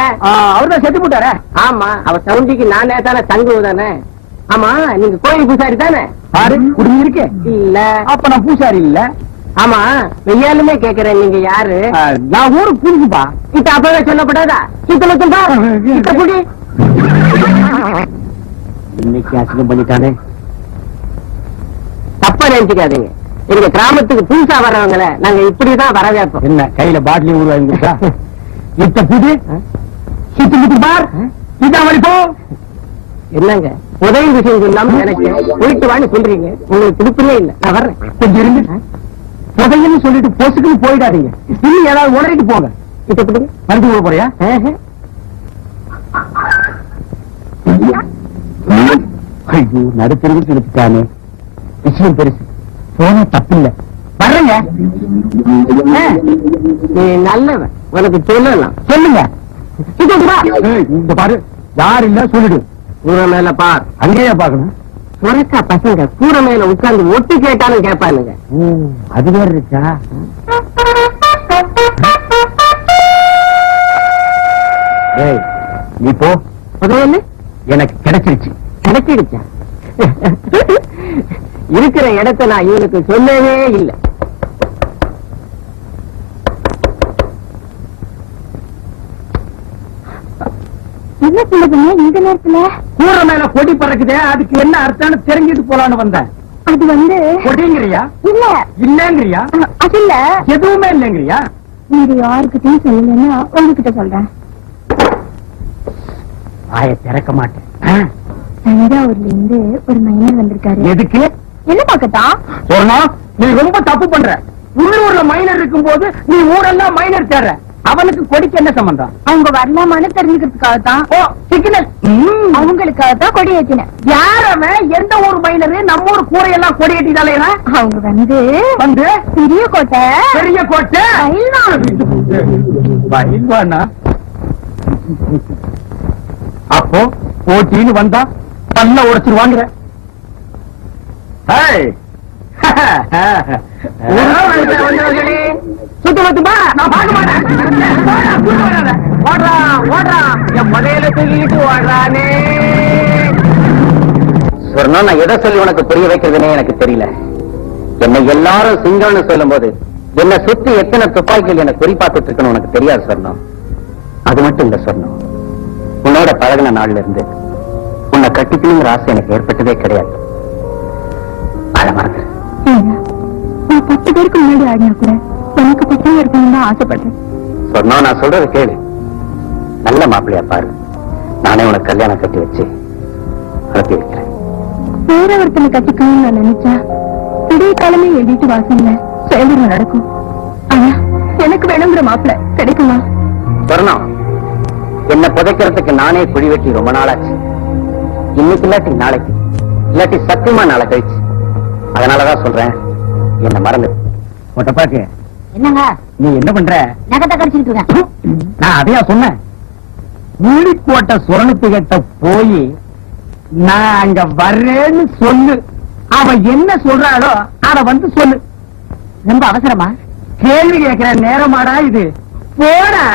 அவர்தான் செத்து போட்டாரே. ஆமா, அவ சவுண்டிக்கு நானே தானே தங்குவதானே. ஆமா நீங்க கோயில் பூசாரி தானே? பாரு குடும்பம் இருக்கே. இல்ல. அப்ப நான் பூசாரி இல்ல. ஆமா வெய்யாலுமே கேக்குறேன், நீங்க யாரு? நான் ஊருக்கு புரிஞ்சுப்பா. இப்ப அப்பவே சொல்லப்படாதா? சித்தலத்தும்பா சித்த புடி. இன்னைக்கு அசிங்கம் பண்ணிட்டானே. தப்பா நினைச்சுக்காதீங்க, எங்க கிராமத்துக்கு புதுசா வர்றவங்கள நாங்க இப்படிதான் வரவேற்போம். என்ன கையில பாட்டிலையும் உருவாங்கிட்டா? இத்த புது சுத்தி சுத்தி பார். இதான் வலிப்போ. என்னங்க உதவி விஷயம் சொல்லாம எனக்கு போயிட்டு வான்னு சொல்றீங்க, உங்களுக்கு திருப்பியே இல்ல. நான் வர்றேன். கொஞ்சம் இருங்க. புதையன்னு சொல்லிட்டு பொசுக்குன்னு போயிடாதீங்க. இன்னும் ஏதாவது உடறிட்டு போங்க. இத புடிங்க. மருந்து போட போறியா? ஐயோ நடுத்தருவில் எடுத்துட்டானே. விஷயம் பெருசு. போன தப்பில்ல. வர்றேங்க. நீ நல்லவன், உனக்கு சொல்லலாம். சொல்லுங்க. இந்த பாரு, யார் இல்ல சொல்லிடு. கூரை மேல பார். அங்கேயே பாக்கணும். சுரக்கா பசங்க கூரை மேல உட்கார்ந்து ஒட்டு கேட்டாலும் கேட்பானுங்க. அது வேற இருக்கா? ஏய், நீ போ. புதையல் எனக்கு கிடைச்சிருச்சு. கிடைச்சிடுச்சா? இருக்கிற இடத்தை நான் இவனுக்கு சொல்லவே இல்லை. என்ன சொல்லுதுங்க இந்த நேரத்துல? கூரை மேல கொடி பறக்குதே, அதுக்கு என்ன அர்த்தம்னு தெரிஞ்சுட்டு போலான்னு வந்தேன். அது வந்து கொடிங்கிறியா? இல்ல. இல்லங்கிறியா? அது இல்ல. எதுவுமே இல்லங்கிறியா? நீங்க யாருக்கிட்டையும் சொல்லலன்னா உங்ககிட்ட சொல்றேன். வாயை திறக்க மாட்டேன். தஞ்சாவூர்ல இருந்து ஒரு மைனர் வந்திருக்காரு. எதுக்கு? என்ன பார்க்கத்தான்? சொன்னா நீ ரொம்ப தப்பு பண்ற. உள்ளூர்ல மைனர் இருக்கும் போது நீ ஊரெல்லாம் மைனர் தேடுற. அவனுக்கு கொடிக்கு என்ன சம்பந்தம்? அவங்க வரலாமான்னு தெரிஞ்சுக்கிறதுக்காகத்தான். ஓ சிக்னல். அவங்களுக்காகத்தான் கொடி ஏற்றினேன். யாரவன்? எந்த ஊர் மைனரு? நம்ம ஊர் கூரையெல்லாம் கொடி ஏற்றிட்டாலே. அவங்க வந்து வந்து பெரிய கோட்டை. பெரிய கோட்டை. பயில்வானா? அப்போ போட்டின்னு வந்தா பல்ல உடைச்சிருவாங்க. சுத்து சுத்துப்பா, நான் பார்க்க மாட்டேன். ஓடுறா ஓடுறா, என் புதையல தூக்கிட்டு ஓடுறானே. சொன்னா நான் எதை சொல்லி உனக்கு புரிய வைக்கிறதுனே எனக்கு தெரியல. என்னை எல்லாரும் சிங்கம்னு சொல்லும் போது என்ன சுத்தி எத்தனை துப்பாக்கிகள் எனக்கு குறிப்பாத்துட்டு இருக்குன்னு உனக்கு தெரியாது சொன்னோம். அது மட்டும் இல்ல சொன்னோம், உன்னோட பழகின நாள்ல இருந்து உன்னை கட்டிக்கணுங்கிற ஆசை எனக்கு ஏற்பட்டதே கிடையாது. அத மறந்து நான் 10 பேருக்கு முன்னாடி ஆடினா கூட எனக்கு பட்டம் இருக்கணும்னு தான் ஆசைப்படுறேன். சொன்னா நான் சொல்றது கேளு. நல்ல மாப்பிள்ளையா பாரு, நானே உனக்கு கல்யாணம் கட்டி வச்சு அனுப்பி வைக்கிறேன். வேற ஒருத்தனை கட்டிக்கணும்னு நான் நினைச்சா விடிய காலமே எழுதிட்டு வாசல்ல செயல்முறை நடக்கும். ஆனா எனக்கு வேணுங்கிற மாப்பிள்ளை கிடைக்குமா? சொர்ணம், என்ன புதைக்கிறதுக்கு நானே குழி வெட்டி ரொம்ப நாளாச்சு. இன்னைக்கு இல்லாட்டி நாளைக்கு, இல்லாட்டி சத்தியமா நாளை கழிச்சு. அதனாலதான் சொல்றேன், என்ன மறந்து. ஒட்டப்பாக்கு, என்னங்க நீ என்ன பண்ற? நகத்தை கடிச்சிட்டு இருக்கேன். நான் அதையா சொன்னேன். ஊழிக்கோட்டை சுரணத்து கிட்ட போய் நான் அங்க வர்றேன்னு சொல்லு. அவ என்ன சொல்றாளோ அத வந்து சொல்லு. ரொம்ப அவசரமா? கேள்வி கேட்கிற நேரமாடா இது? போடா.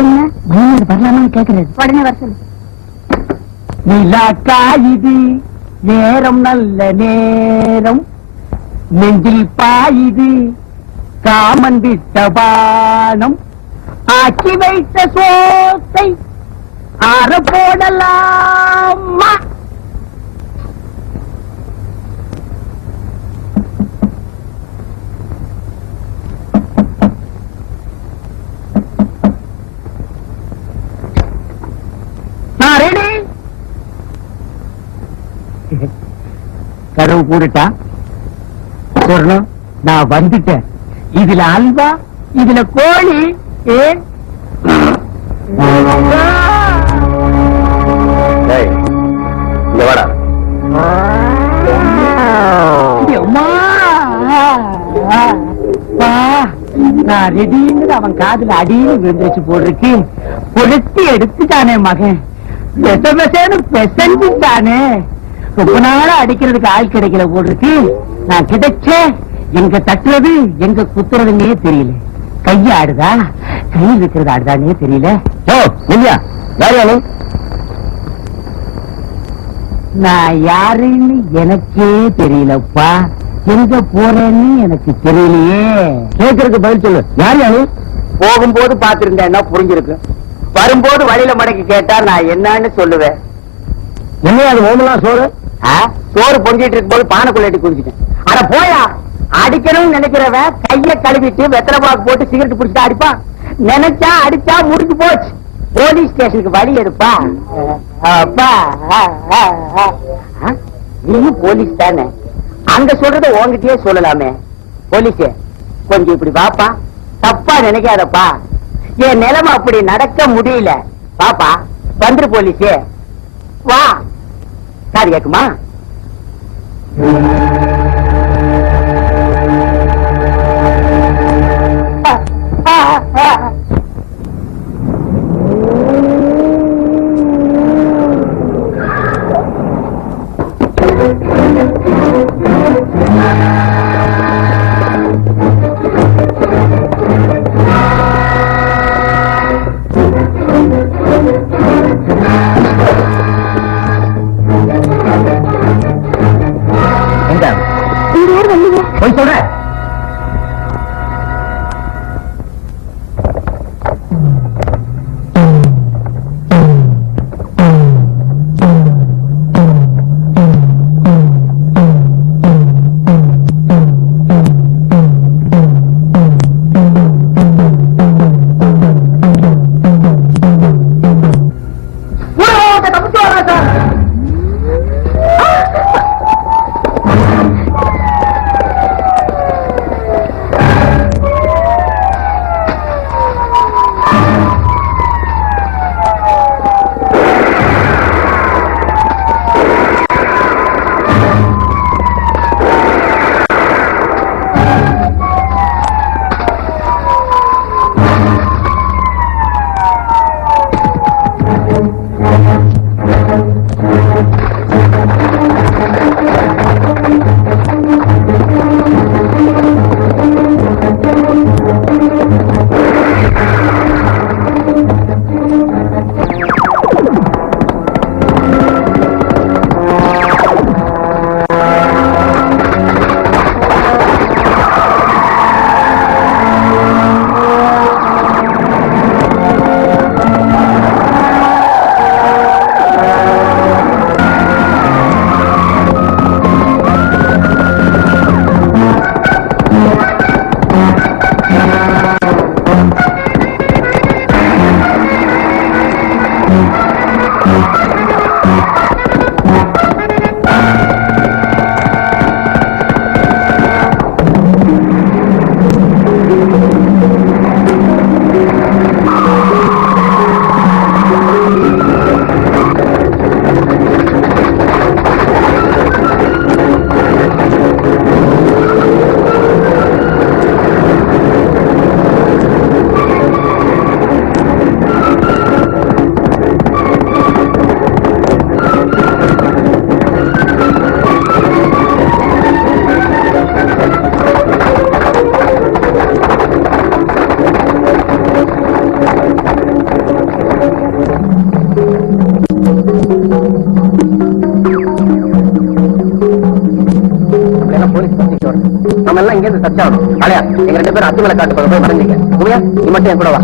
என்ன வரலாமான்னு கேட்கறது? உடனே வர சொல்லு. நிலாக்கா இது நேரம் நல்ல நேரம், நெஞ்சில் பாயுது காமன் விட்ட பானம், ஆக்கி வைத்த சோத்தை ஆற போடலாமா? நான் ரெடி. கதவு கூடட்டா? சொர்ணம், நான் வந்துட்டேன். இதுல அல்வா, இதுல கோழி. ஏன் இங்க வாடா. அம்மா, நான் ரெடின்னு அவன் காதுல அடின்னு விழுந்துச்சு போட்டிருக்கு. பொருத்தி எடுத்துட்டானே மகன், பெசன்னு பெசஞ்சுட்டானே. ரொம்ப நாளா அடிக்கிறதுக்கு ஆள் கிடைக்கல போட்டிருக்கு. நான் கிடைச்ச எங்க தட்டுறது எங்க குத்துறதுன்னே தெரியல. கைய ஆடுதா கையில் இருக்கிறது ஆடுதானே தெரியல. ஓ இல்லையா யாரு? நான் யாருன்னு எனக்கே தெரியலப்பா. எங்க போறேன்னு எனக்கு தெரியலையே. கேட்கறதுக்கு பதில் சொல்லு. யாரு? போகும்போது பாத்திருந்தேன்னா புரிஞ்சிருக்கு. வரும்போது வழியில மடக்கி கேட்டா நான் என்னன்னு சொல்லுவேன். என்ன அது ஓமலாம் சோறு? சோறு பொங்கிட்டு இருக்கும் போது பானைக்குள்ள எட்டி குடிச்சிட்டேன். அட போயா, அடிக்கணும்னு நினைக்கிறவன் கைய கழுவிட்டு வெத்தலை பாக்கு போட்டு சிகரெட் பிடிச்சிட்டு அடிப்பான். நினைச்சா அடிச்சா முடிஞ்சு போச்சு. போலீஸ் ஸ்டேஷனுக்கு வழி எடுப்பா. அப்பா நீயும் போலீஸ் தானே, அங்க சொல்றத உன்கிட்டயே சொல்லலாமே. போலீஸ் கொஞ்சம் இப்படி வாப்பா, தப்பா நினைக்காதப்பா. என் நிலைமை அப்படி நடக்க முடியல. பாப்பா வந்துரு போலீஸே, வா. காது கேக்குமா? போய் சொல்ற. நம்ம எல்லாம் இங்க இருந்து தச்சாகணும். அலையா எங்க 2 பேரும் அத்துமலை காட்டு பக்கம் போய் மறைஞ்சிங்க. உமையா நீ மட்டும் என் கூட வா.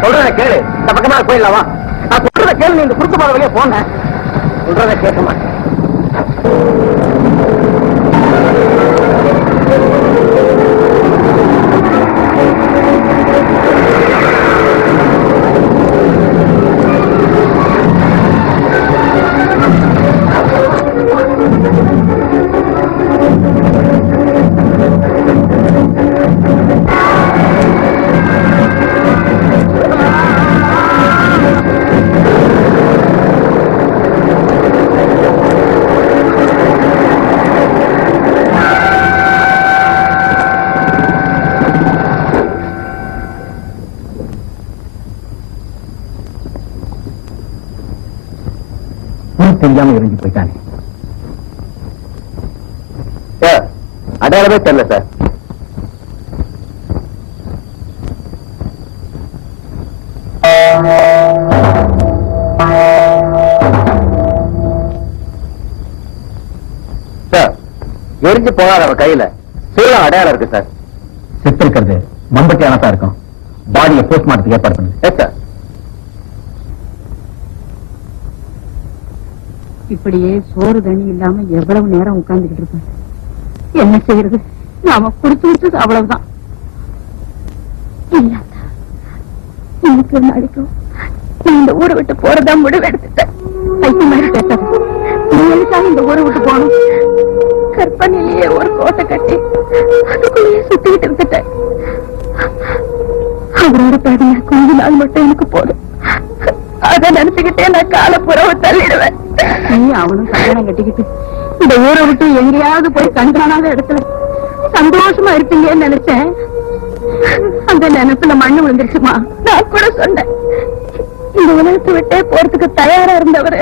நான் சொல்றத கேளு, இந்த பக்கமா போயிடலாமா? நான் சொல்றத கேளு, நீ இந்த குறுக்கு பாதை வழியா போன. சொல்றத கேட்க மாட்டேன். தெரியாம எரிஞ்சு போயிட்டானே. சார், அடையாளமே தெரியல சார். சார், எரிஞ்சு போகாத அவன் கையில சீலம் அடையாளம் இருக்கு சார். செத்து இருக்கிறது மம்பட்டியான தான் இருக்கும். பாடியை போஸ்ட்மார்ட்டத்துக்கு ஏற்பாடு பண்ணுங்க. Yes sir. இப்படியே சோறு தண்ணி இல்லாம எவ்வளவு நேரம் உட்கார்ந்துகிட்டு இருப்பேன். என்ன செய்யறது? நாம குடிச்சு விட்டது அவ்வளவுதான். இல்லாதா, இன்னைக்கு ஒரு நாளைக்கும் நான் இந்த ஊரை விட்டு போறதா முடிவு எடுத்துட்டேன். பைக்கு மாதிரி பேசாத. நீ எதுக்காக இந்த ஊரை விட்டு போகணும்? கற்பனையிலேயே ஒரு கோட்டை கட்டி அதுக்குள்ளேயே சுத்திக்கிட்டு இருந்துட்டேன். அவரோட பாருங்க, கொஞ்ச நாள் மட்டும் எனக்கு போதும். அதை நினைச்சுக்கிட்டே நான் காலப்புறவை தள்ளிடுவேன். நீ அவனும் கல்யாணம் கட்டிக்கிட்டு இந்த ஊரை விட்டு எங்கேயாவது போய் கண்காணாத இடத்துல சந்தோஷமா இருப்பீங்கன்னு நினைச்சேன். அந்த நினைப்புல மண்ணு விழுந்துருச்சுமா. நான் கூட சொன்னேன், இந்த உலகத்தை விட்டே போறதுக்கு தயாரா இருந்தவரு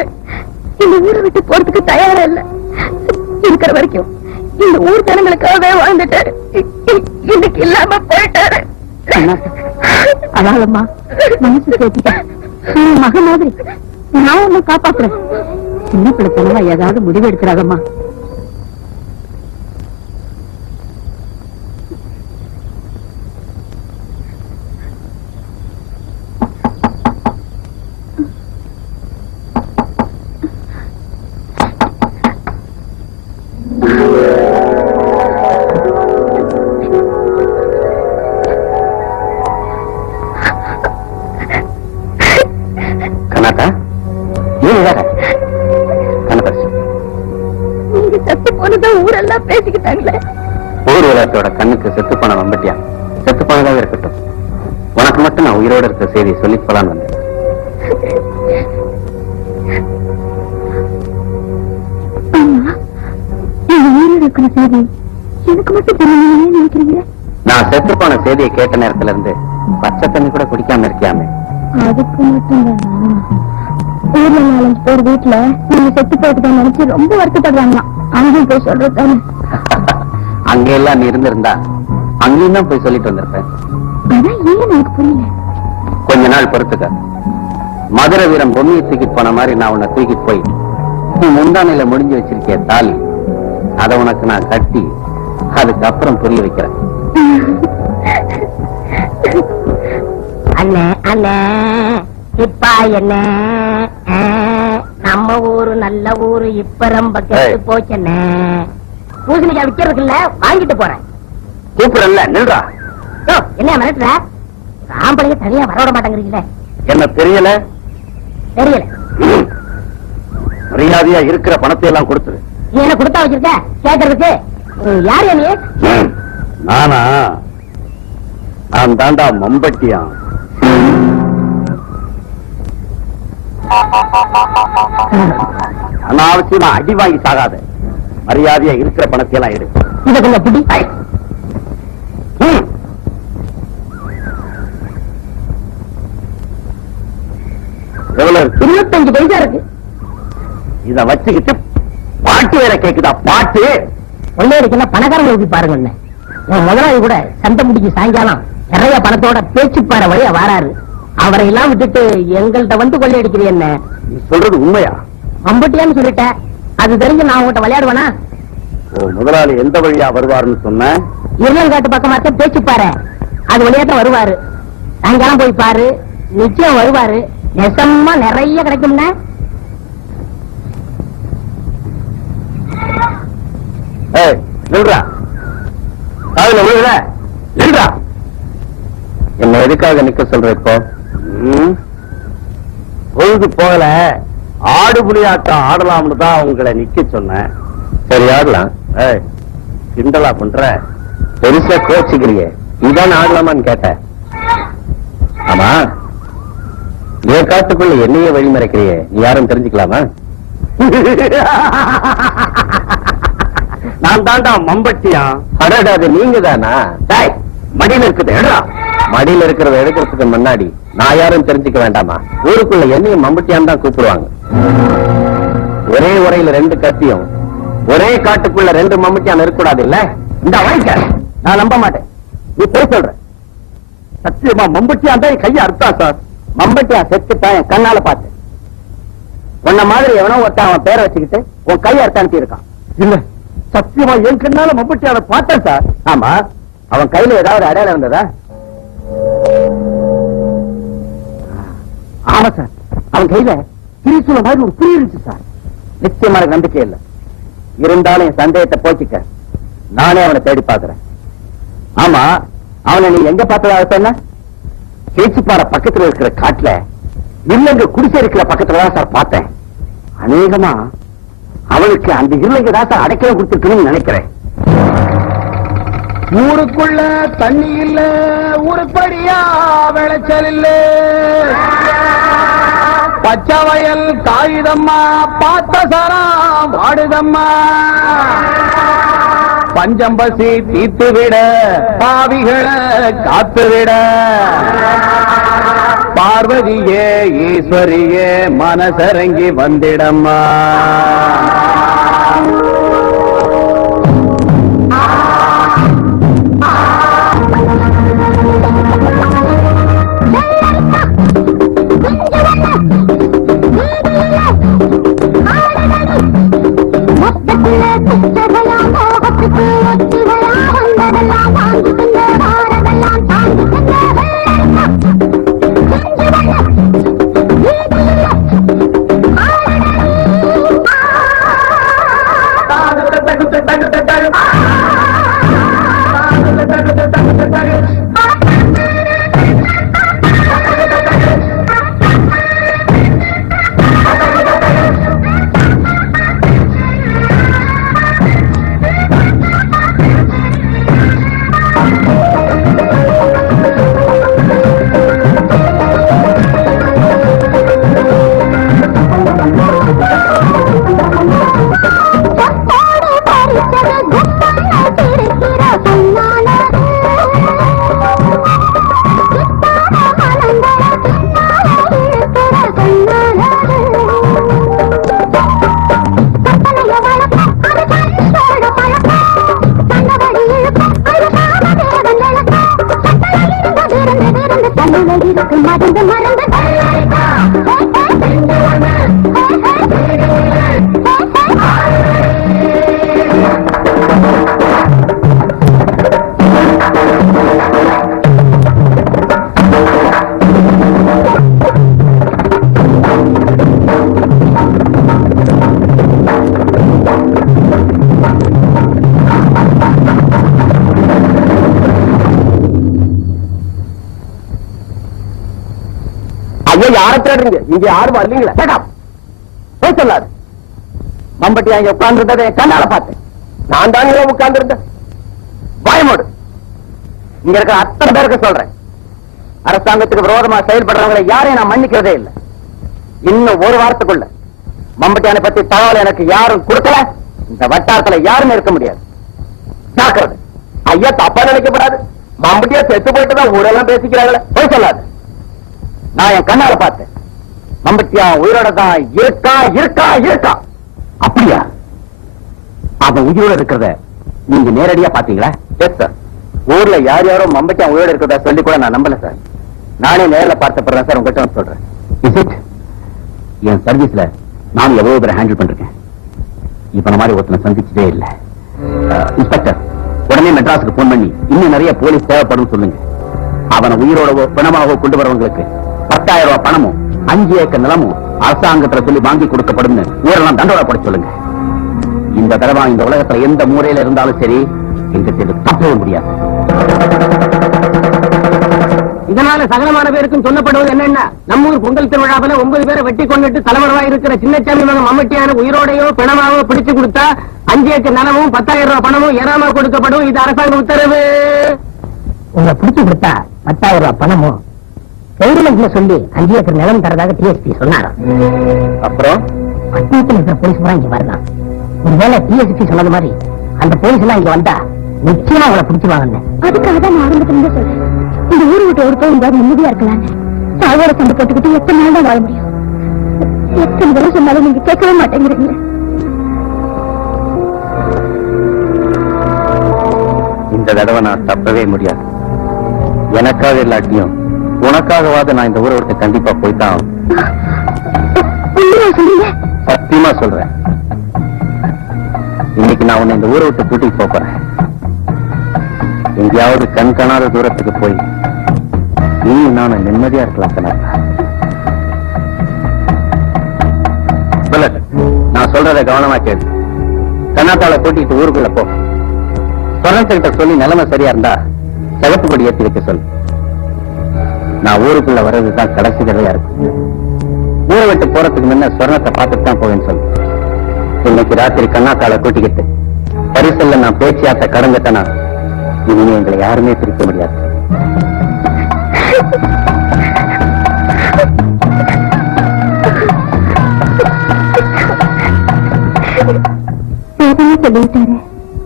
இந்த ஊரை விட்டு போறதுக்கு தயாரா இல்ல. இருக்கிற வரைக்கும் இந்த ஊர் ஜனங்களுக்காகவே வாழ்ந்துட்டாரு. இன்னைக்கு இல்லாம போயிட்டாரு. அதாலம்மா மனசு சேர்த்துட்டேன். மக மாதிரி நான் ஒண்ணு காப்பாத்துறேன். சின்ன பிள்ளைத்தனமா ஏதாவது முடிவு எடுக்கிறாதம்மா. ஊரெல்லாம் பேசிக்கிட்டாங்களே. ஊர் உலகத்தோட கண்ணுக்கு செத்து போன வம்பட்டியா செத்து போனதாக இருக்கட்டும். உனக்கு மட்டும் நான் உயிரோடு இருக்க செய்தியை சொல்லி போலான்னு வந்தேன். இருக்கிற செய்தி எனக்கு மட்டும் தெரியலையே நினைக்கிறீங்க? நான் செத்து போன செய்தியை கேட்ட நேரத்துல இருந்து பச்சை தண்ணி கூட குடிக்காம இருக்கியாமே. அதுக்கு மட்டும் ஊர்ல 4-5 பேர் வீட்டுல நீங்க செத்து போயிட்டு நினைச்சு ரொம்ப வருத்தப்படுறாங்களாம். அங்கேயும் போய் சொல்றதானே? அங்க எல்லாம் நீ இருந்திருந்தா அங்கேயும் தான் போய் சொல்லிட்டு வந்திருப்பேன். அதான் ஏன் எனக்கு புரியல. கொஞ்ச நாள் பொறுத்துக்க. மதுரை வீரம் பொம்மையை தூக்கிட்டு போன மாதிரி நான் உன்னை தூக்கிட்டு போய் நீ முந்தானையில முடிஞ்சு வச்சிருக்கிய தாலி அதை உனக்கு நான் கட்டி அதுக்கப்புறம் புரிய வைக்கிறேன். அண்ணே அண்ணே இப்பா என்ன நம்ம ஊரு நல்ல ஊரு இப்ப ரொம்ப கெட்டு போச்சண்ணே. பூசணிக்காய் விக்கிறதுக்கு இல்ல, வாங்கிட்டு போறேன். கூப்பிடல நில்றா. என்ன மிரட்டுற? ஆம்பளைய தனியா வரவிட மாட்டேங்கிறீங்களே. என்ன தெரியல? தெரியல. மரியாதையா இருக்கிற பணத்தை எல்லாம் கொடுத்துரு. நீ என்ன கொடுத்தா வச்சிருக்க கேட்கறதுக்கு? யாரு நீ? நானா? நான் தாண்டா மம்பட்டியா. அனாவசியமா அடி வாங்கி சாகாத. மரியாதையா இருக்கிற பணத்தை எல்லாம் எடு. இத கொஞ்சம் பிடி. எவ்வளவு இருக்கு? 25 பைசா இருக்கு. இத வச்சுக்கிட்டு பாட்டு வேற கேக்குதா? பாட்டு கொள்ளையடிக்கெல்லாம் பணக்காரங்க ஊற்றி பாருங்க. உன் முதலாளி கூட சந்தை முடிக்கு சாயங்காலம் நிறைய பணத்தோட பேச்சு பாற வழியா வாராரு. அவரை எல்லாம் விட்டுட்டு எங்கள்கிட்ட வந்து கொள்ளையடிக்கிறீ என்ன? நீ சொல்றது உண்மையா? அம்பட்டியான்னு சொல்லிட்ட. அது தெரிஞ்சு நான் உங்கள்கிட்ட விளையாடுவேனா? முதலாளி எந்த வழியா வருவாருன்னு சொன்ன? இருளங்காட்டு பக்கமா பேச்சு பாரு. அது வழியா தான் வருவாரு. சாயங்காலம் போய் பாரு. நிச்சயம் வருவாரு. நெசமா நிறைய கிடைக்கும்னா நில்றா, காதுல விழுற, நில்றா. என்ன எதுக்காக நிக்க சொல்ற இப்போ? பொழுது போகல, ஆடு புலியாட்டம் ஆடலாம்னு தான் உங்களை நிக்க சொன்னேன். சரி ஆடலாம். கிண்டலா பண்ற, பெருசா கோச்சிக்கிறியே, இதான் ஆடலாமான்னு கேட்டேன். ஆமா, என் காட்டுக்குள்ள என்னையே வழிமறைக்கிறியே, நீ யாரும் தெரிஞ்சுக்கலாமா? நான் தாண்டா மம்பட்டியா. அடாடாது நீங்க தானா? மடியில இருக்குது எடுறா. மடியில இருக்கிறத எடுக்கிறதுக்கு முன்னாடி நான் யாரும் தெரிஞ்சுக்க வேண்டாமா? ஊருக்குள்ள என்னையும் மம்பட்டியான் தான் கூப்பிடுவாங்க. ஒரே உரையில 2 கத்தியும், ஒரே காட்டுக்குள்ள 2 மம்பட்டியான் இருக்கக்கூடாது இல்ல? இந்த வாய்க்க நான் நம்ப மாட்டேன். நீ போய் சொல்ற. சத்தியமா மம்பட்டியான் தான் கையை அறுத்தா சார். மம்பட்டியா செத்துட்டான், என் கண்ணால பார்த்தேன். உன்ன மாதிரி எவனோ ஒருத்தன் அவன் பேரை வச்சுக்கிட்டு உன் கையை அறுத்தானுப்பி இருக்கான். இல்ல சத்தியமா என் கண்ணால மம்பட்டியாவை பார்த்தேன் சார். ஆமா, அவன் கையில ஏதாவது அடையாளம் இருந்ததா? ஆமா சார், அவன் கையில திரிசூல மாதிரி ஒரு புரி இருந்துச்சு சார். நிச்சயமான நம்பிக்கை இல்லை. இருந்தாலும் என் சந்தேகத்தை போக்கிக்க நானே அவனை தேடி பார்க்கிறேன். ஆமா, அவனை நீ எங்க பார்த்ததாக சொன்ன? கேச்சிப்பாறை பக்கத்துல இருக்கிற காட்டுல இருளங்க குடிசை இருக்கிற பக்கத்துல தான் சார் பார்த்தேன். அநேகமா அவனுக்கு அந்த இருளங்க தான் சார் அடைக்கலம் கொடுத்துருக்கணும்னு நினைக்கிறேன். ஊருக்குள்ள தண்ணி இல்ல, உருப்படியா விளைச்சல் இல்ல, பச்சை வயல் காகிதம்மா, பார்த்த சரம் வாடுதம்மா, பஞ்சம் பசி தீத்து விட, பாவிகளை காத்து விட, பார்வதியே ஈஸ்வரியே மனசரங்கி வந்திடம்மா. யாரை தேடுறீங்க? இங்க யாரும் இல்லீங்களா? போய் சொல்லாது. மம்பட்டி அங்க உட்கார்ந்து கண்ணால பார்த்தேன். நான் தான் உட்கார்ந்து இருந்தேன். பயமோடு இங்க இருக்கிற அத்தனை பேருக்கு சொல்றேன், அரசாங்கத்துக்கு விரோதமா செயல்படுறவங்களை யாரையும் நான் மன்னிக்கிறதே இல்லை. இன்னும் ஒரு வாரத்துக்குள்ள மம்பட்டியானை பத்தி தகவல் எனக்கு யாரும் கொடுக்கல, இந்த வட்டாரத்துல யாருமே இருக்க முடியாது. ஜாக்கிரதை. ஐயா தப்பா நினைக்கப்படாது. மம்பட்டியா செத்து போயிட்டு தான் ஊரெல்லாம் பேசிக்கிறாங்களே. போய் சொல்லாது. நான் என் கண்ணால பார்த்தேன். மம்பட்டியா உயிரோட தான் இருக்கா இருக்கா இருக்கா. அப்படியா? அவன் உயிரோட இருக்கிறத நீங்க நேரடியா பாத்தீங்களா? Yes sir. ஊர்ல யார் யாரோ மம்பட்டியா உயிரோட இருக்கிறதா சொல்லி கூட நான் நம்பல சார். நானே நேரில் பார்த்தப்படுறேன் சார். உங்ககிட்ட வந்து சொல்றேன். Is it? என் சர்வீஸ்ல நான் எவ்வளவு பேரை ஹேண்டில் பண்றேன். இப்ப இந்த மாதிரி ஒருத்தனை சந்திச்சதே இல்லை. இன்ஸ்பெக்டர், உடனே மெட்ராஸுக்கு போன் பண்ணி இன்னும் நிறைய போலீஸ் தேவைப்படும் சொல்லுங்க. அவனை உயிரோடவோ பிணமாகவோ கொண்டு வரவங்களுக்கு 10 10,000 ரூபாய் பணமும் 5 ஏக்கர் நிலமும் அரசாங்கத்துல சொல்லி வாங்கி கொடுக்கப்படும் ஊரெல்லாம் தண்டோட சொல்லுங்க. இந்த தடவை இந்த உலகத்துல எந்த மூலையில இருந்தாலும் சரி, எங்க தப்பவே முடியாது. இதனால சகலமான பேருக்கும் சொல்லப்படுவது என்னன்னா, நம்ம ஊர் பொங்கல் திருவிழாவில் 9 பேரை வெட்டி கொண்டுட்டு தலைவராக இருக்கிற சின்னச்சாமி மகன் மம்மட்டியான உயிரோடையோ பிணமாவோ பிடிச்சு கொடுத்தா 5 ஏக்கர் நிலமும் 10,000 ரூபாய் பணமும் ஏறாம கொடுக்கப்படும். இது அரசாங்க உத்தரவு. உங்களை பிடிச்சு கொடுத்தா 10,000 ரூபாய் பணமும் கவர்மெண்ட்ல சொல்லி 5 ஏக்கர் நிலம் தரதாக டிஎஸ்பி சொன்னார். அப்புறம் பட்டணத்தில் இருக்கிற போலீஸ் எல்லாம் இங்க வரலாம். ஒருவேளை டிஎஸ்பி சொன்னது மாதிரி அந்த போலீஸ் எல்லாம் இங்க வந்தா நிச்சயமா அவளை பிடிச்சுவாங்க. அதுக்காக தான் நான் ஆரம்பத்துல சொல்றேன், இந்த ஊரு விட்டு ஒரு போய் எங்காவது நிம்மதியா இருக்கலாம். சாவோட சண்டை போட்டுக்கிட்டு எத்தனை நாள் தான் வாழ முடியும்? எத்தனை தடவை சொன்னாலும் நீங்க கேட்கவே மாட்டேங்கிறீங்க. இந்த தடவை நான் தப்பவே முடியாது. எனக்காக இல்லாட்டியும் உனக்காகவாத நான் இந்த ஊரை விட்டு கண்டிப்பா போய்தான். சொல்றீங்க? சத்தியமா சொல்றேன். இன்னைக்கு நான் உன்னை இந்த ஊரை விட்டு கூட்டிட்டு போறேன். எங்கேயாவது கண் காணாத தூரத்துக்கு போய் நீ நானும் நிம்மதியா இருக்கலாம். நான் சொல்றத கவனமா கேடு. கண்ணாத்தால கூட்டிட்டு ஊருக்குள்ள போ. சொன்னத்துக்கிட்ட சொல்லி நிலைமை சரியா இருந்தா சிவப்பு கொடி ஏற்றி வைக்க சொல்லு. நான் ஊருக்குள்ள வர்றதுதான் கடைசி தடவையா இருக்கும். ஊரை விட்டு போறதுக்கு முன்ன சொர்ணத்தை பார்த்துட்டு தான் போவேன்னு சொல்லு. இன்னைக்கு ராத்திரி கண்ணாத்தால கூட்டிக்கிட்டு பரிசல்ல நான் பேச்சியாத்த கடந்துட்டேனா இனிமே எங்களை யாருமே பிரிக்க முடியாது. சொல்லிட்டாரு,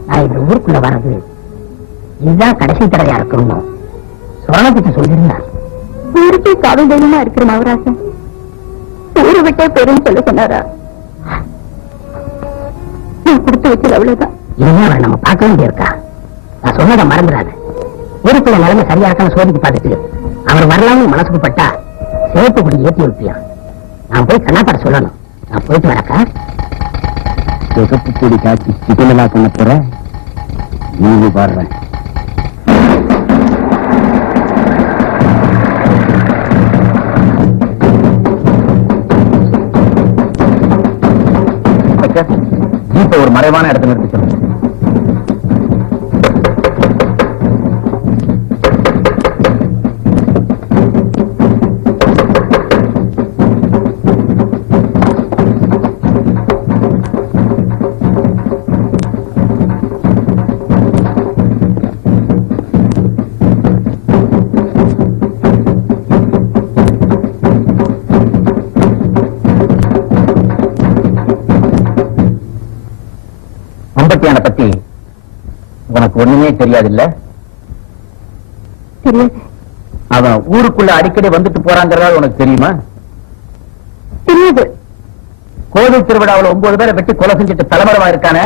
நான் இந்த ஊருக்குள்ள வர்றது இதுதான் கடைசி தடவையா இருக்கணும் சொர்ணத்துக்கு சொல்லியிருந்தார். ஊருக்கே காவல் தெய்வமா இருக்கிற மவராசன் ஊரை விட்டே பெரும் சொல்ல சொன்னாரா? நான் கொடுத்து வச்சது அவ்வளவுதான். இனிமே அவரை நம்ம பார்க்க வேண்டியிருக்கா? நான் சொன்னதை மறந்துடாது. ஊருக்குள்ள நிலைமை சரியா இருக்கான்னு சோதிக்கு பார்த்துட்டு அவர் வரலாம்னு மனசுக்கு பட்டா சிவப்பு குடி ஏற்றி வைப்பியான். நான் போய் கண்ணாப்பாட சொல்லணும். நான் போயிட்டு வரக்கா. சிவப்பு கொடி காட்சி சிக்கலா பண்ண போற நீங்க பாடுறேன். இப்ப ஒரு மறைவான இடத்துல நிறுத்தி சொல்லுங்க. மம்பட்டியான பத்தி உனக்கு ஒண்ணுமே தெரியாதுல்ல? தெரியாது. அவன் ஊருக்குள்ள அடிக்கடி வந்துட்டு போறாங்கிறதா உனக்கு தெரியுமா? தெரியாது. கோவில் திருவிழாவில் 9 பேரை வெட்டி கொலை செஞ்சுட்டு தலைமறைவா இருக்கானே,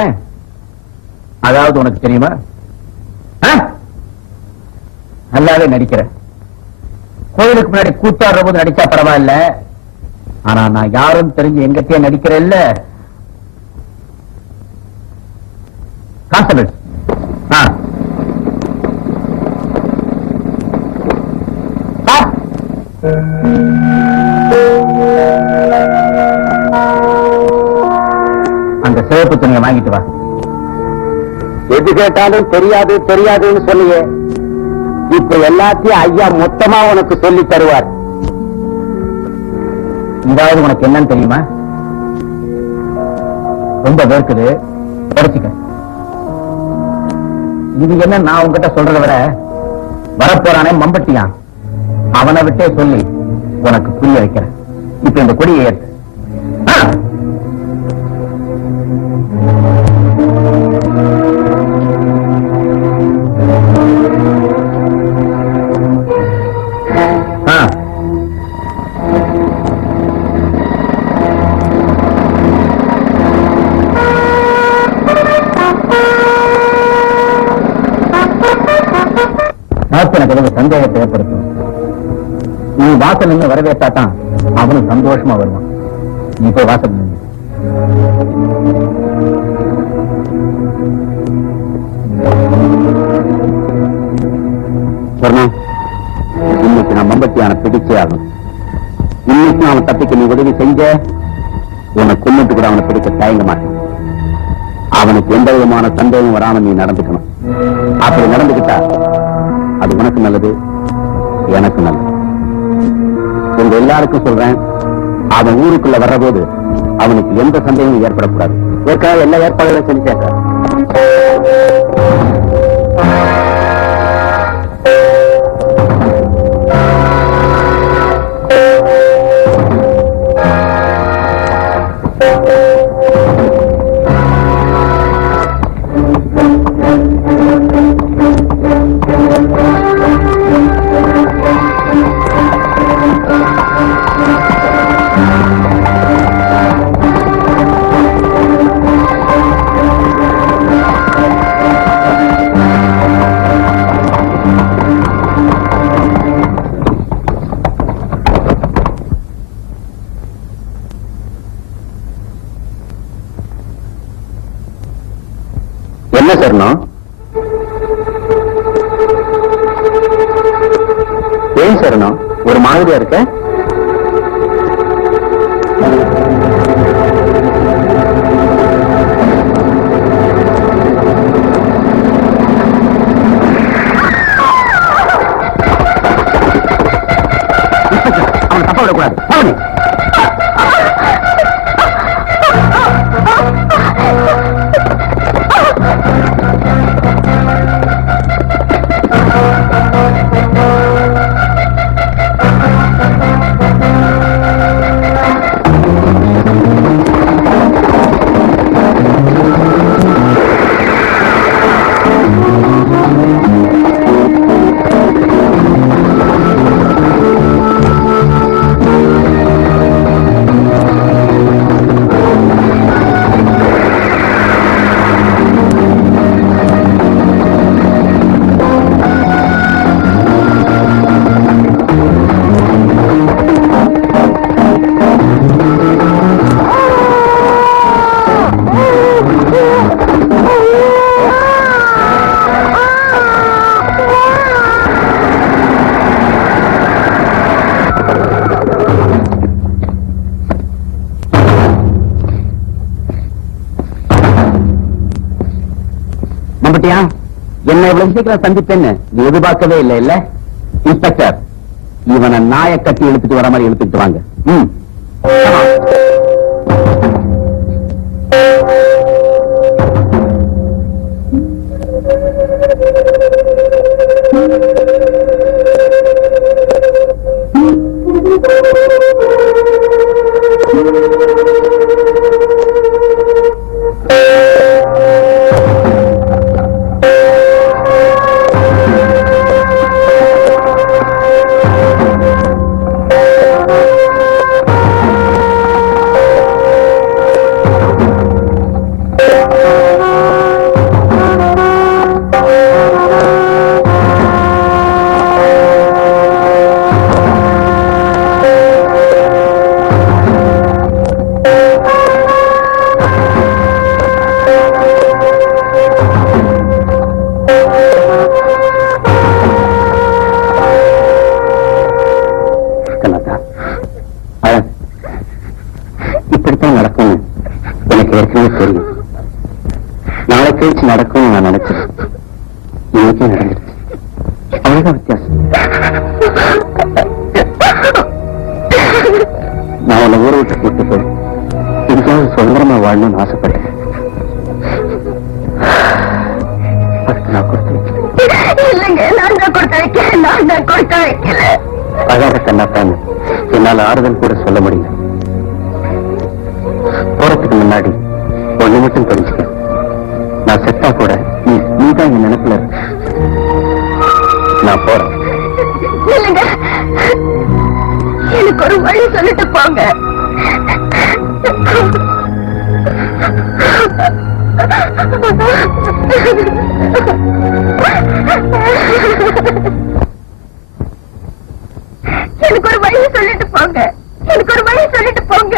அதாவது உனக்கு தெரியுமா? நல்லாவே நடிக்கிற. கோவிலுக்கு முன்னாடி கூத்தாடுற போது நடிச்சா பரவாயில்ல, ஆனா நான் யாரும் தெரிஞ்சு எங்கிட்டே நடிக்கிறேன் இல்ல. கான்ஸ்டபிள், அந்த சிவப்பு துணியை வாங்கிட்டு வா. எது கேட்டாலும் தெரியாது தெரியாதுன்னு சொல்லியே, இப்ப எல்லாத்தையும் ஐயா மொத்தமா உனக்கு சொல்லி தருவார். இதாவது உனக்கு என்னன்னு தெரியுமா? ரொம்ப வேர்க்குது, படிச்சுக்க. இது என்ன நான் உங்ககிட்ட சொல்றதை விட வரப்போறானே மம்பட்டியான், அவனை விட்டே சொல்லி உனக்கு புரிய வைக்கிறேன். இப்ப இந்த கொடியை ஏற்று. எனக்கு சந்தேகத்தை ஏற்படுத்தும். நீ வாசல் நின்று வரவேற்றாதான் அவனும் சந்தோஷமா வருவான். நீ போய் வாசல் நின்று. இன்னைக்கு நான் மம்பட்டியான பிடிச்சே ஆகும். இன்னைக்கு அவன் தப்பிக்க நீ உதவி செஞ்ச உன்னை கொன்னுட்டு கூட அவனை பிடிக்க தயங்க மாட்டேன். அவனுக்கு எந்த விதமான சந்தேகம் வராம நீ நடந்துக்கணும். அப்படி நடந்துக்கிட்டா அது உனக்கு நல்லது, எனக்கு நல்லது. உங்க எல்லாருக்கும் சொல்றேன், அவன் ஊருக்குள்ள வர்றபோது அவனுக்கு எந்த சந்தேகமும் ஏற்படக்கூடாது. ஏற்கனவே எல்லா ஏற்பாடுகளும் செஞ்சேன் சார். என்ன சரணம்? ஏன் சரணம் ஒரு மாதிரியா இருக்க? அவன் தப்ப விடக்கூடாது. என்ன இவ்வளவு சீக்கிரம் சந்திப்பேன்னு நீ எதிர்பார்க்கவே இல்லை இல்ல? இன்ஸ்பெக்டர், இவனை நாயை கட்டி இழுத்துட்டு வர மாதிரி இழுத்துட்டு வாங்க. இப்படித்தான் நடக்கும் எனக்கு ஏற்கனவே தெரியும். நாளை கழிச்சு நடக்கும் நான் நினைச்சேன். இன்னைக்கே நடந்துருச்சு. அவ்வளவுதான் வித்தியாசம். நான் உன்னை ஊரை விட்டு கூட்டு போய் இதுக்காக சுதந்திரமா வாழணும்னு ஆசைப்பட்டேன். அதுக்கு நான் கொடுத்து அழகாக கண்ணாத்தான் என்னால ஆறுதல் கூட சொல்ல முடியல. போறதுக்கு முன்னாடி ஒண்ணு மட்டும் தெரிஞ்சுக்க, நான் செத்தா கூட நீதான் என் நினைப்புல இருக்க. நான் போறேன். எனக்கு ஒரு வழி சொல்லிட்டு போங்க. எனக்கு ஒரு வழி சொல்லிட்டு போங்க. எனக்கு ஒரு வழி சொல்லிட்டு போங்க.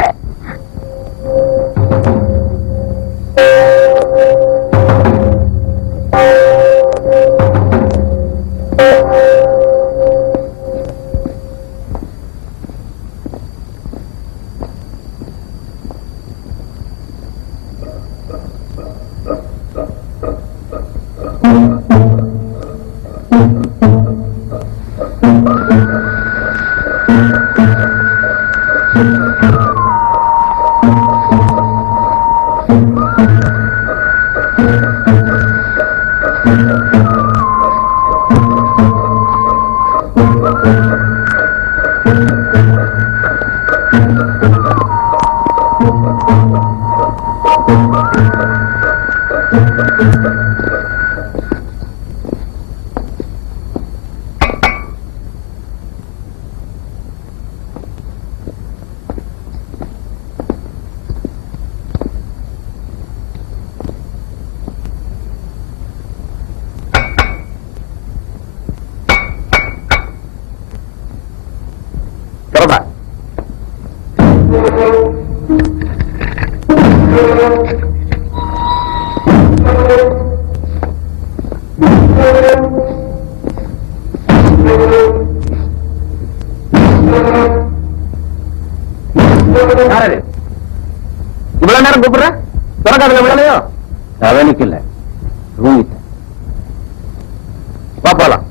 இவ்வளவு நேரம் கூப்பிடுற தொடக்காதுல விடலையோ? கவனிக்கல, தூங்கிட்டேன். வா போலாம்.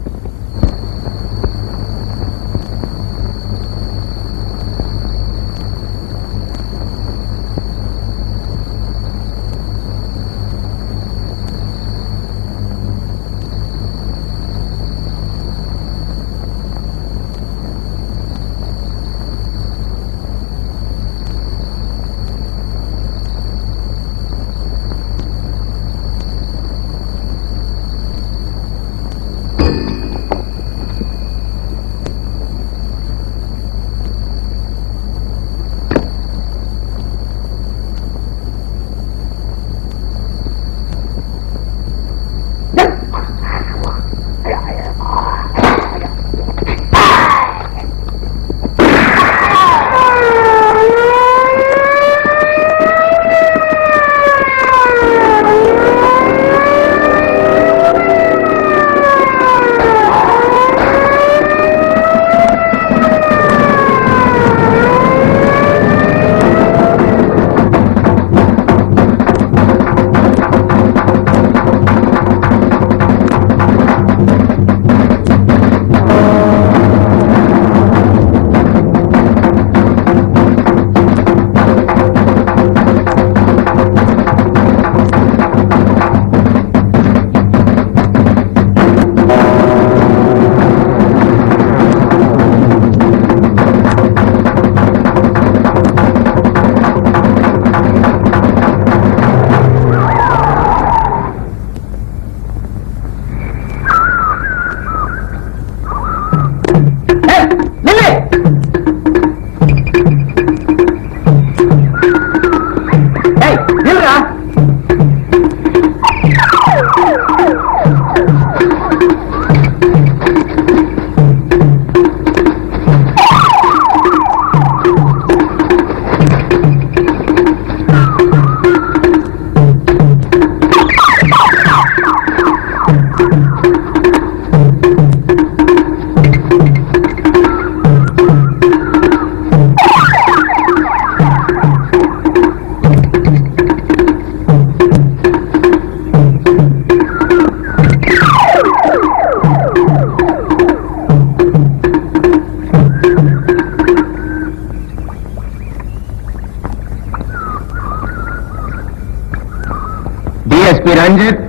டிஎஸ்பி ரஞ்சித்,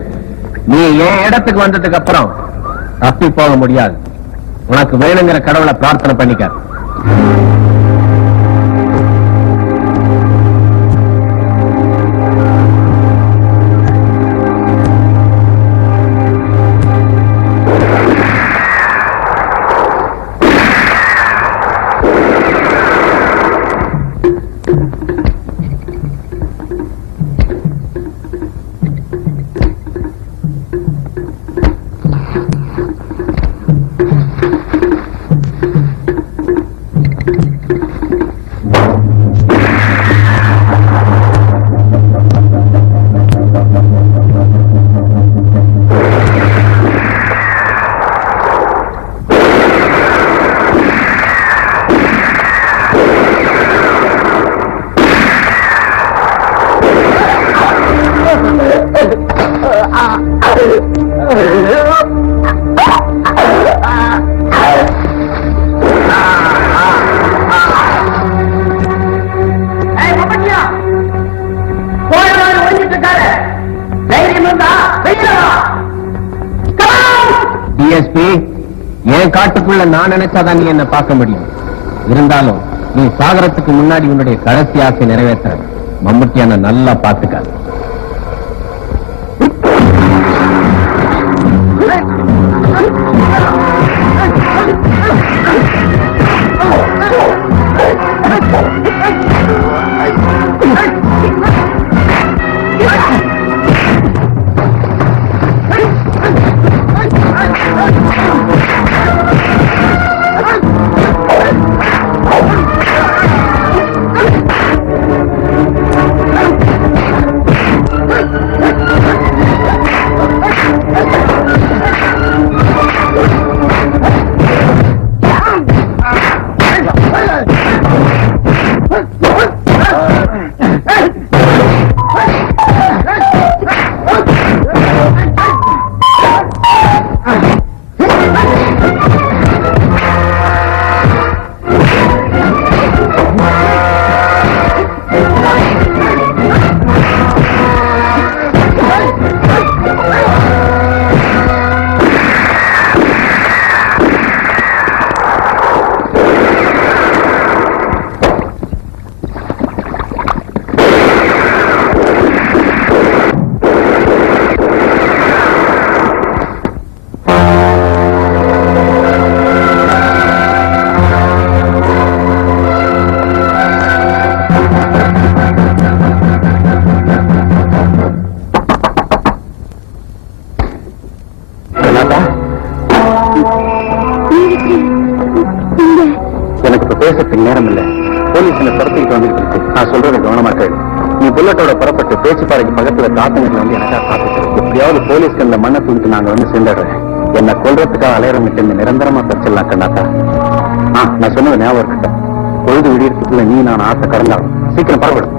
நீ என் இடத்துக்கு வந்ததுக்கு அப்புறம் தப்பி போக முடியாது. உனக்கு வேணுங்கிற கடவுளை பிரார்த்தனை பண்ணிக்க. டிஎஸ்பி, என் காட்டுக்குள்ள நான் நினைச்சாதான் நீ என்ன பார்க்க முடியும். இருந்தாலும் நீ சாகரத்துக்கு முன்னாடி உன்னுடைய கடைசி ஆசை நிறைவேற்ற மம்முட்டியான நல்லா பார்த்துக்க. அவசரப்பட்டு பேச்சுப்பாறைக்கு பக்கத்துல காத்தங்கள்ல வந்து எனக்கா காத்துக்கிறோம். எப்படியாவது போலீஸ்க்கு அந்த மண்ணை தூக்கிட்டு நாங்க வந்து சேர்ந்துடுறேன். என்ன கொல்றதுக்காக அலையறமிட்டு நிரந்தரமா தச்சிடலாம் கண்ணாத்தா. நான் சொன்னது ஞாபகம் இருக்கட்டும். பொழுது விடியறதுக்குள்ள நீ நான் ஆசை கடந்தாலும் சீக்கிரம் பரவடும்.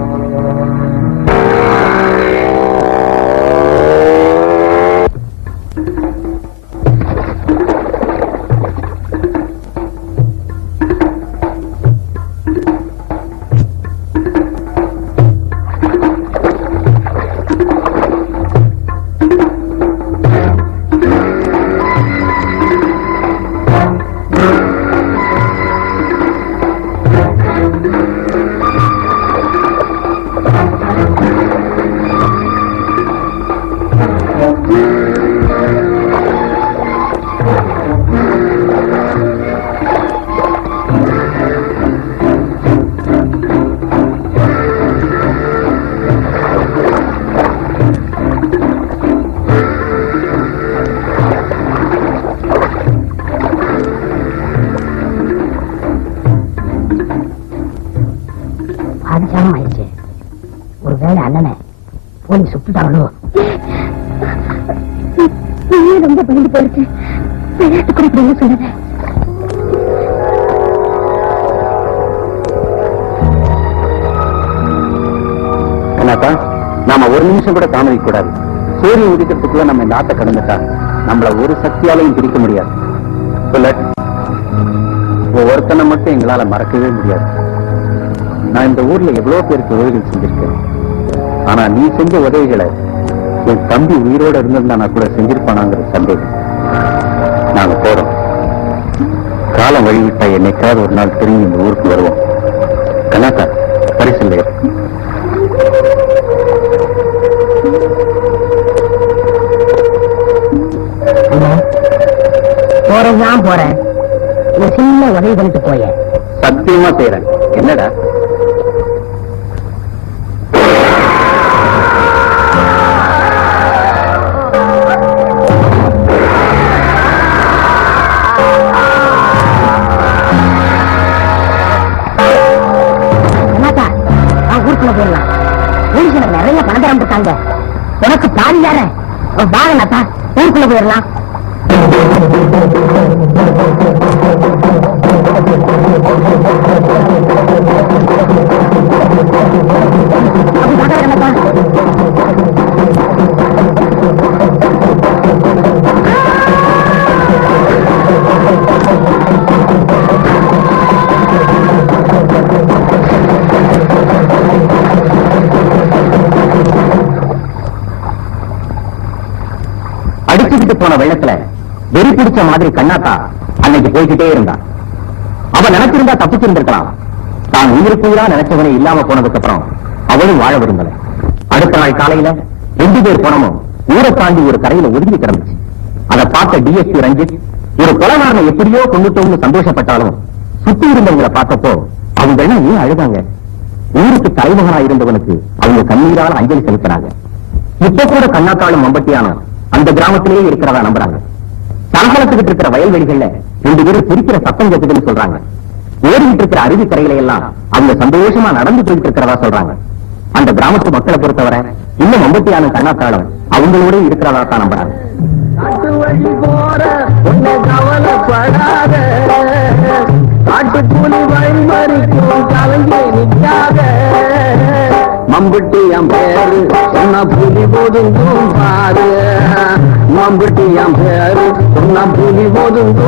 அதிசாரம் ஆயிடுச்சு. ஒருவேளை அண்ணனை போலீஸ் சுட்டுட்டாங்களோ? ரொம்ப பயந்து போயிருக்கு. விளையாட்டு கூட இப்படி சொல்லுது. என்னப்பா, நாம ஒரு நிமிஷம் கூட தாமதிக்க கூடாது. சூரியன் உதிக்கிறதுக்குள்ள நம்ம இந்த ஆட்டை கடந்துட்டா நம்மள ஒரு சக்தியாலையும் பிரிக்க முடியாது. ஒவ்வொருத்தனை மட்டும் எங்களால மறக்கவே முடியாது. நான் இந்த ஊர்ல எவ்வளவு பேருக்கு உதவிகள் செஞ்சிருக்கேன். ஆனா நீ செஞ்ச உதவிகளை என் தம்பி உயிரோட இருந்திருந்தா நான் கூட செஞ்சிருப்பானாங்கிற சந்தேகம். நாங்க போறோம். காலம் வழிவிட்டா என்னைக்காவது ஒரு நாள் திரும்பி இந்த ஊருக்கு வருவோம். கண்ணாத்தா, பரிசு போறேன் போறேன். ஒரு சின்ன உதவி பண்ணிட்டு போய. சத்தியமா செய்யறேன். என்னடா? ஊருக்குள்ள போயிடலாம். போலீஸ் நிறைய பணம் தரம் இருக்காங்க. உனக்கு பாதி யார வாங்கண்ணாத்தா, ஊருக்குள்ள போயிடலாம். அடிச்சுக்கிட்டு போன வெள்ளத்துல வெறி பிடிச்ச மாதிரி கண்ணாத்தா அன்னைக்கு போய்கிட்டே இருந்தான். அவன் நினைச்சிருந்தா தப்பிச்சிருந்திருக்கலாம். தான் உயிருக்குள்ளா நினைச்சவனே இல்லாம போனதுக்கு அப்புறம் அவளும் வாழ விரும்பல. அடுத்த நாள் காலையில 2 பேர் பணமும் ஊரை தாண்டி ஒரு கரையில ஒதுங்கி கிடந்துச்சு. அதை பார்த்த டிஎஸ்பி ரஞ்சித் ஒரு கொலைகாரனை எப்படியோ கொண்டுட்டோம்னு சந்தோஷப்பட்டாலும் சுத்தி இருந்தவங்களை பார்த்தப்போ அவங்க எல்லாம் ஏன் அழுதாங்க? ஊருக்கு தலைமகனா இருந்தவனுக்கு அவங்க கண்ணீரால் அஞ்சலி செலுத்தினாங்க. இப்ப கூட கண்ணாத்தாளும் மம்பட்டியானும் அந்த கிராமத்திலேயே இருக்கிறதா நம்புறாங்க. சலசலத்துக்கிட்டு இருக்கிற வயல்வெளிகள்ல 2 பேரும் பிரிக்கிற சத்தம் கேட்குதுன்னு சொல்றாங்க. ஓடிக்கிட்டு இருக்கிற அருவி கரைகளை எல்லாம் அவங்க சந்தோஷமா நடந்து போயிட்டு இருக்கிறதா சொல்றாங்க. அந்த கிராமத்து மக்களை பொறுத்தவரை இன்னும் மம்பட்டியானும் கண்ணாத்தாளும் அவங்களோட இருக்கிறதா தான் நம்புறாங்க. மம்பட்டியம் பேரு சொன்ன புலி போதும் பாரு. மம்பட்டியம் பேரு சொன்ன புலி போதும்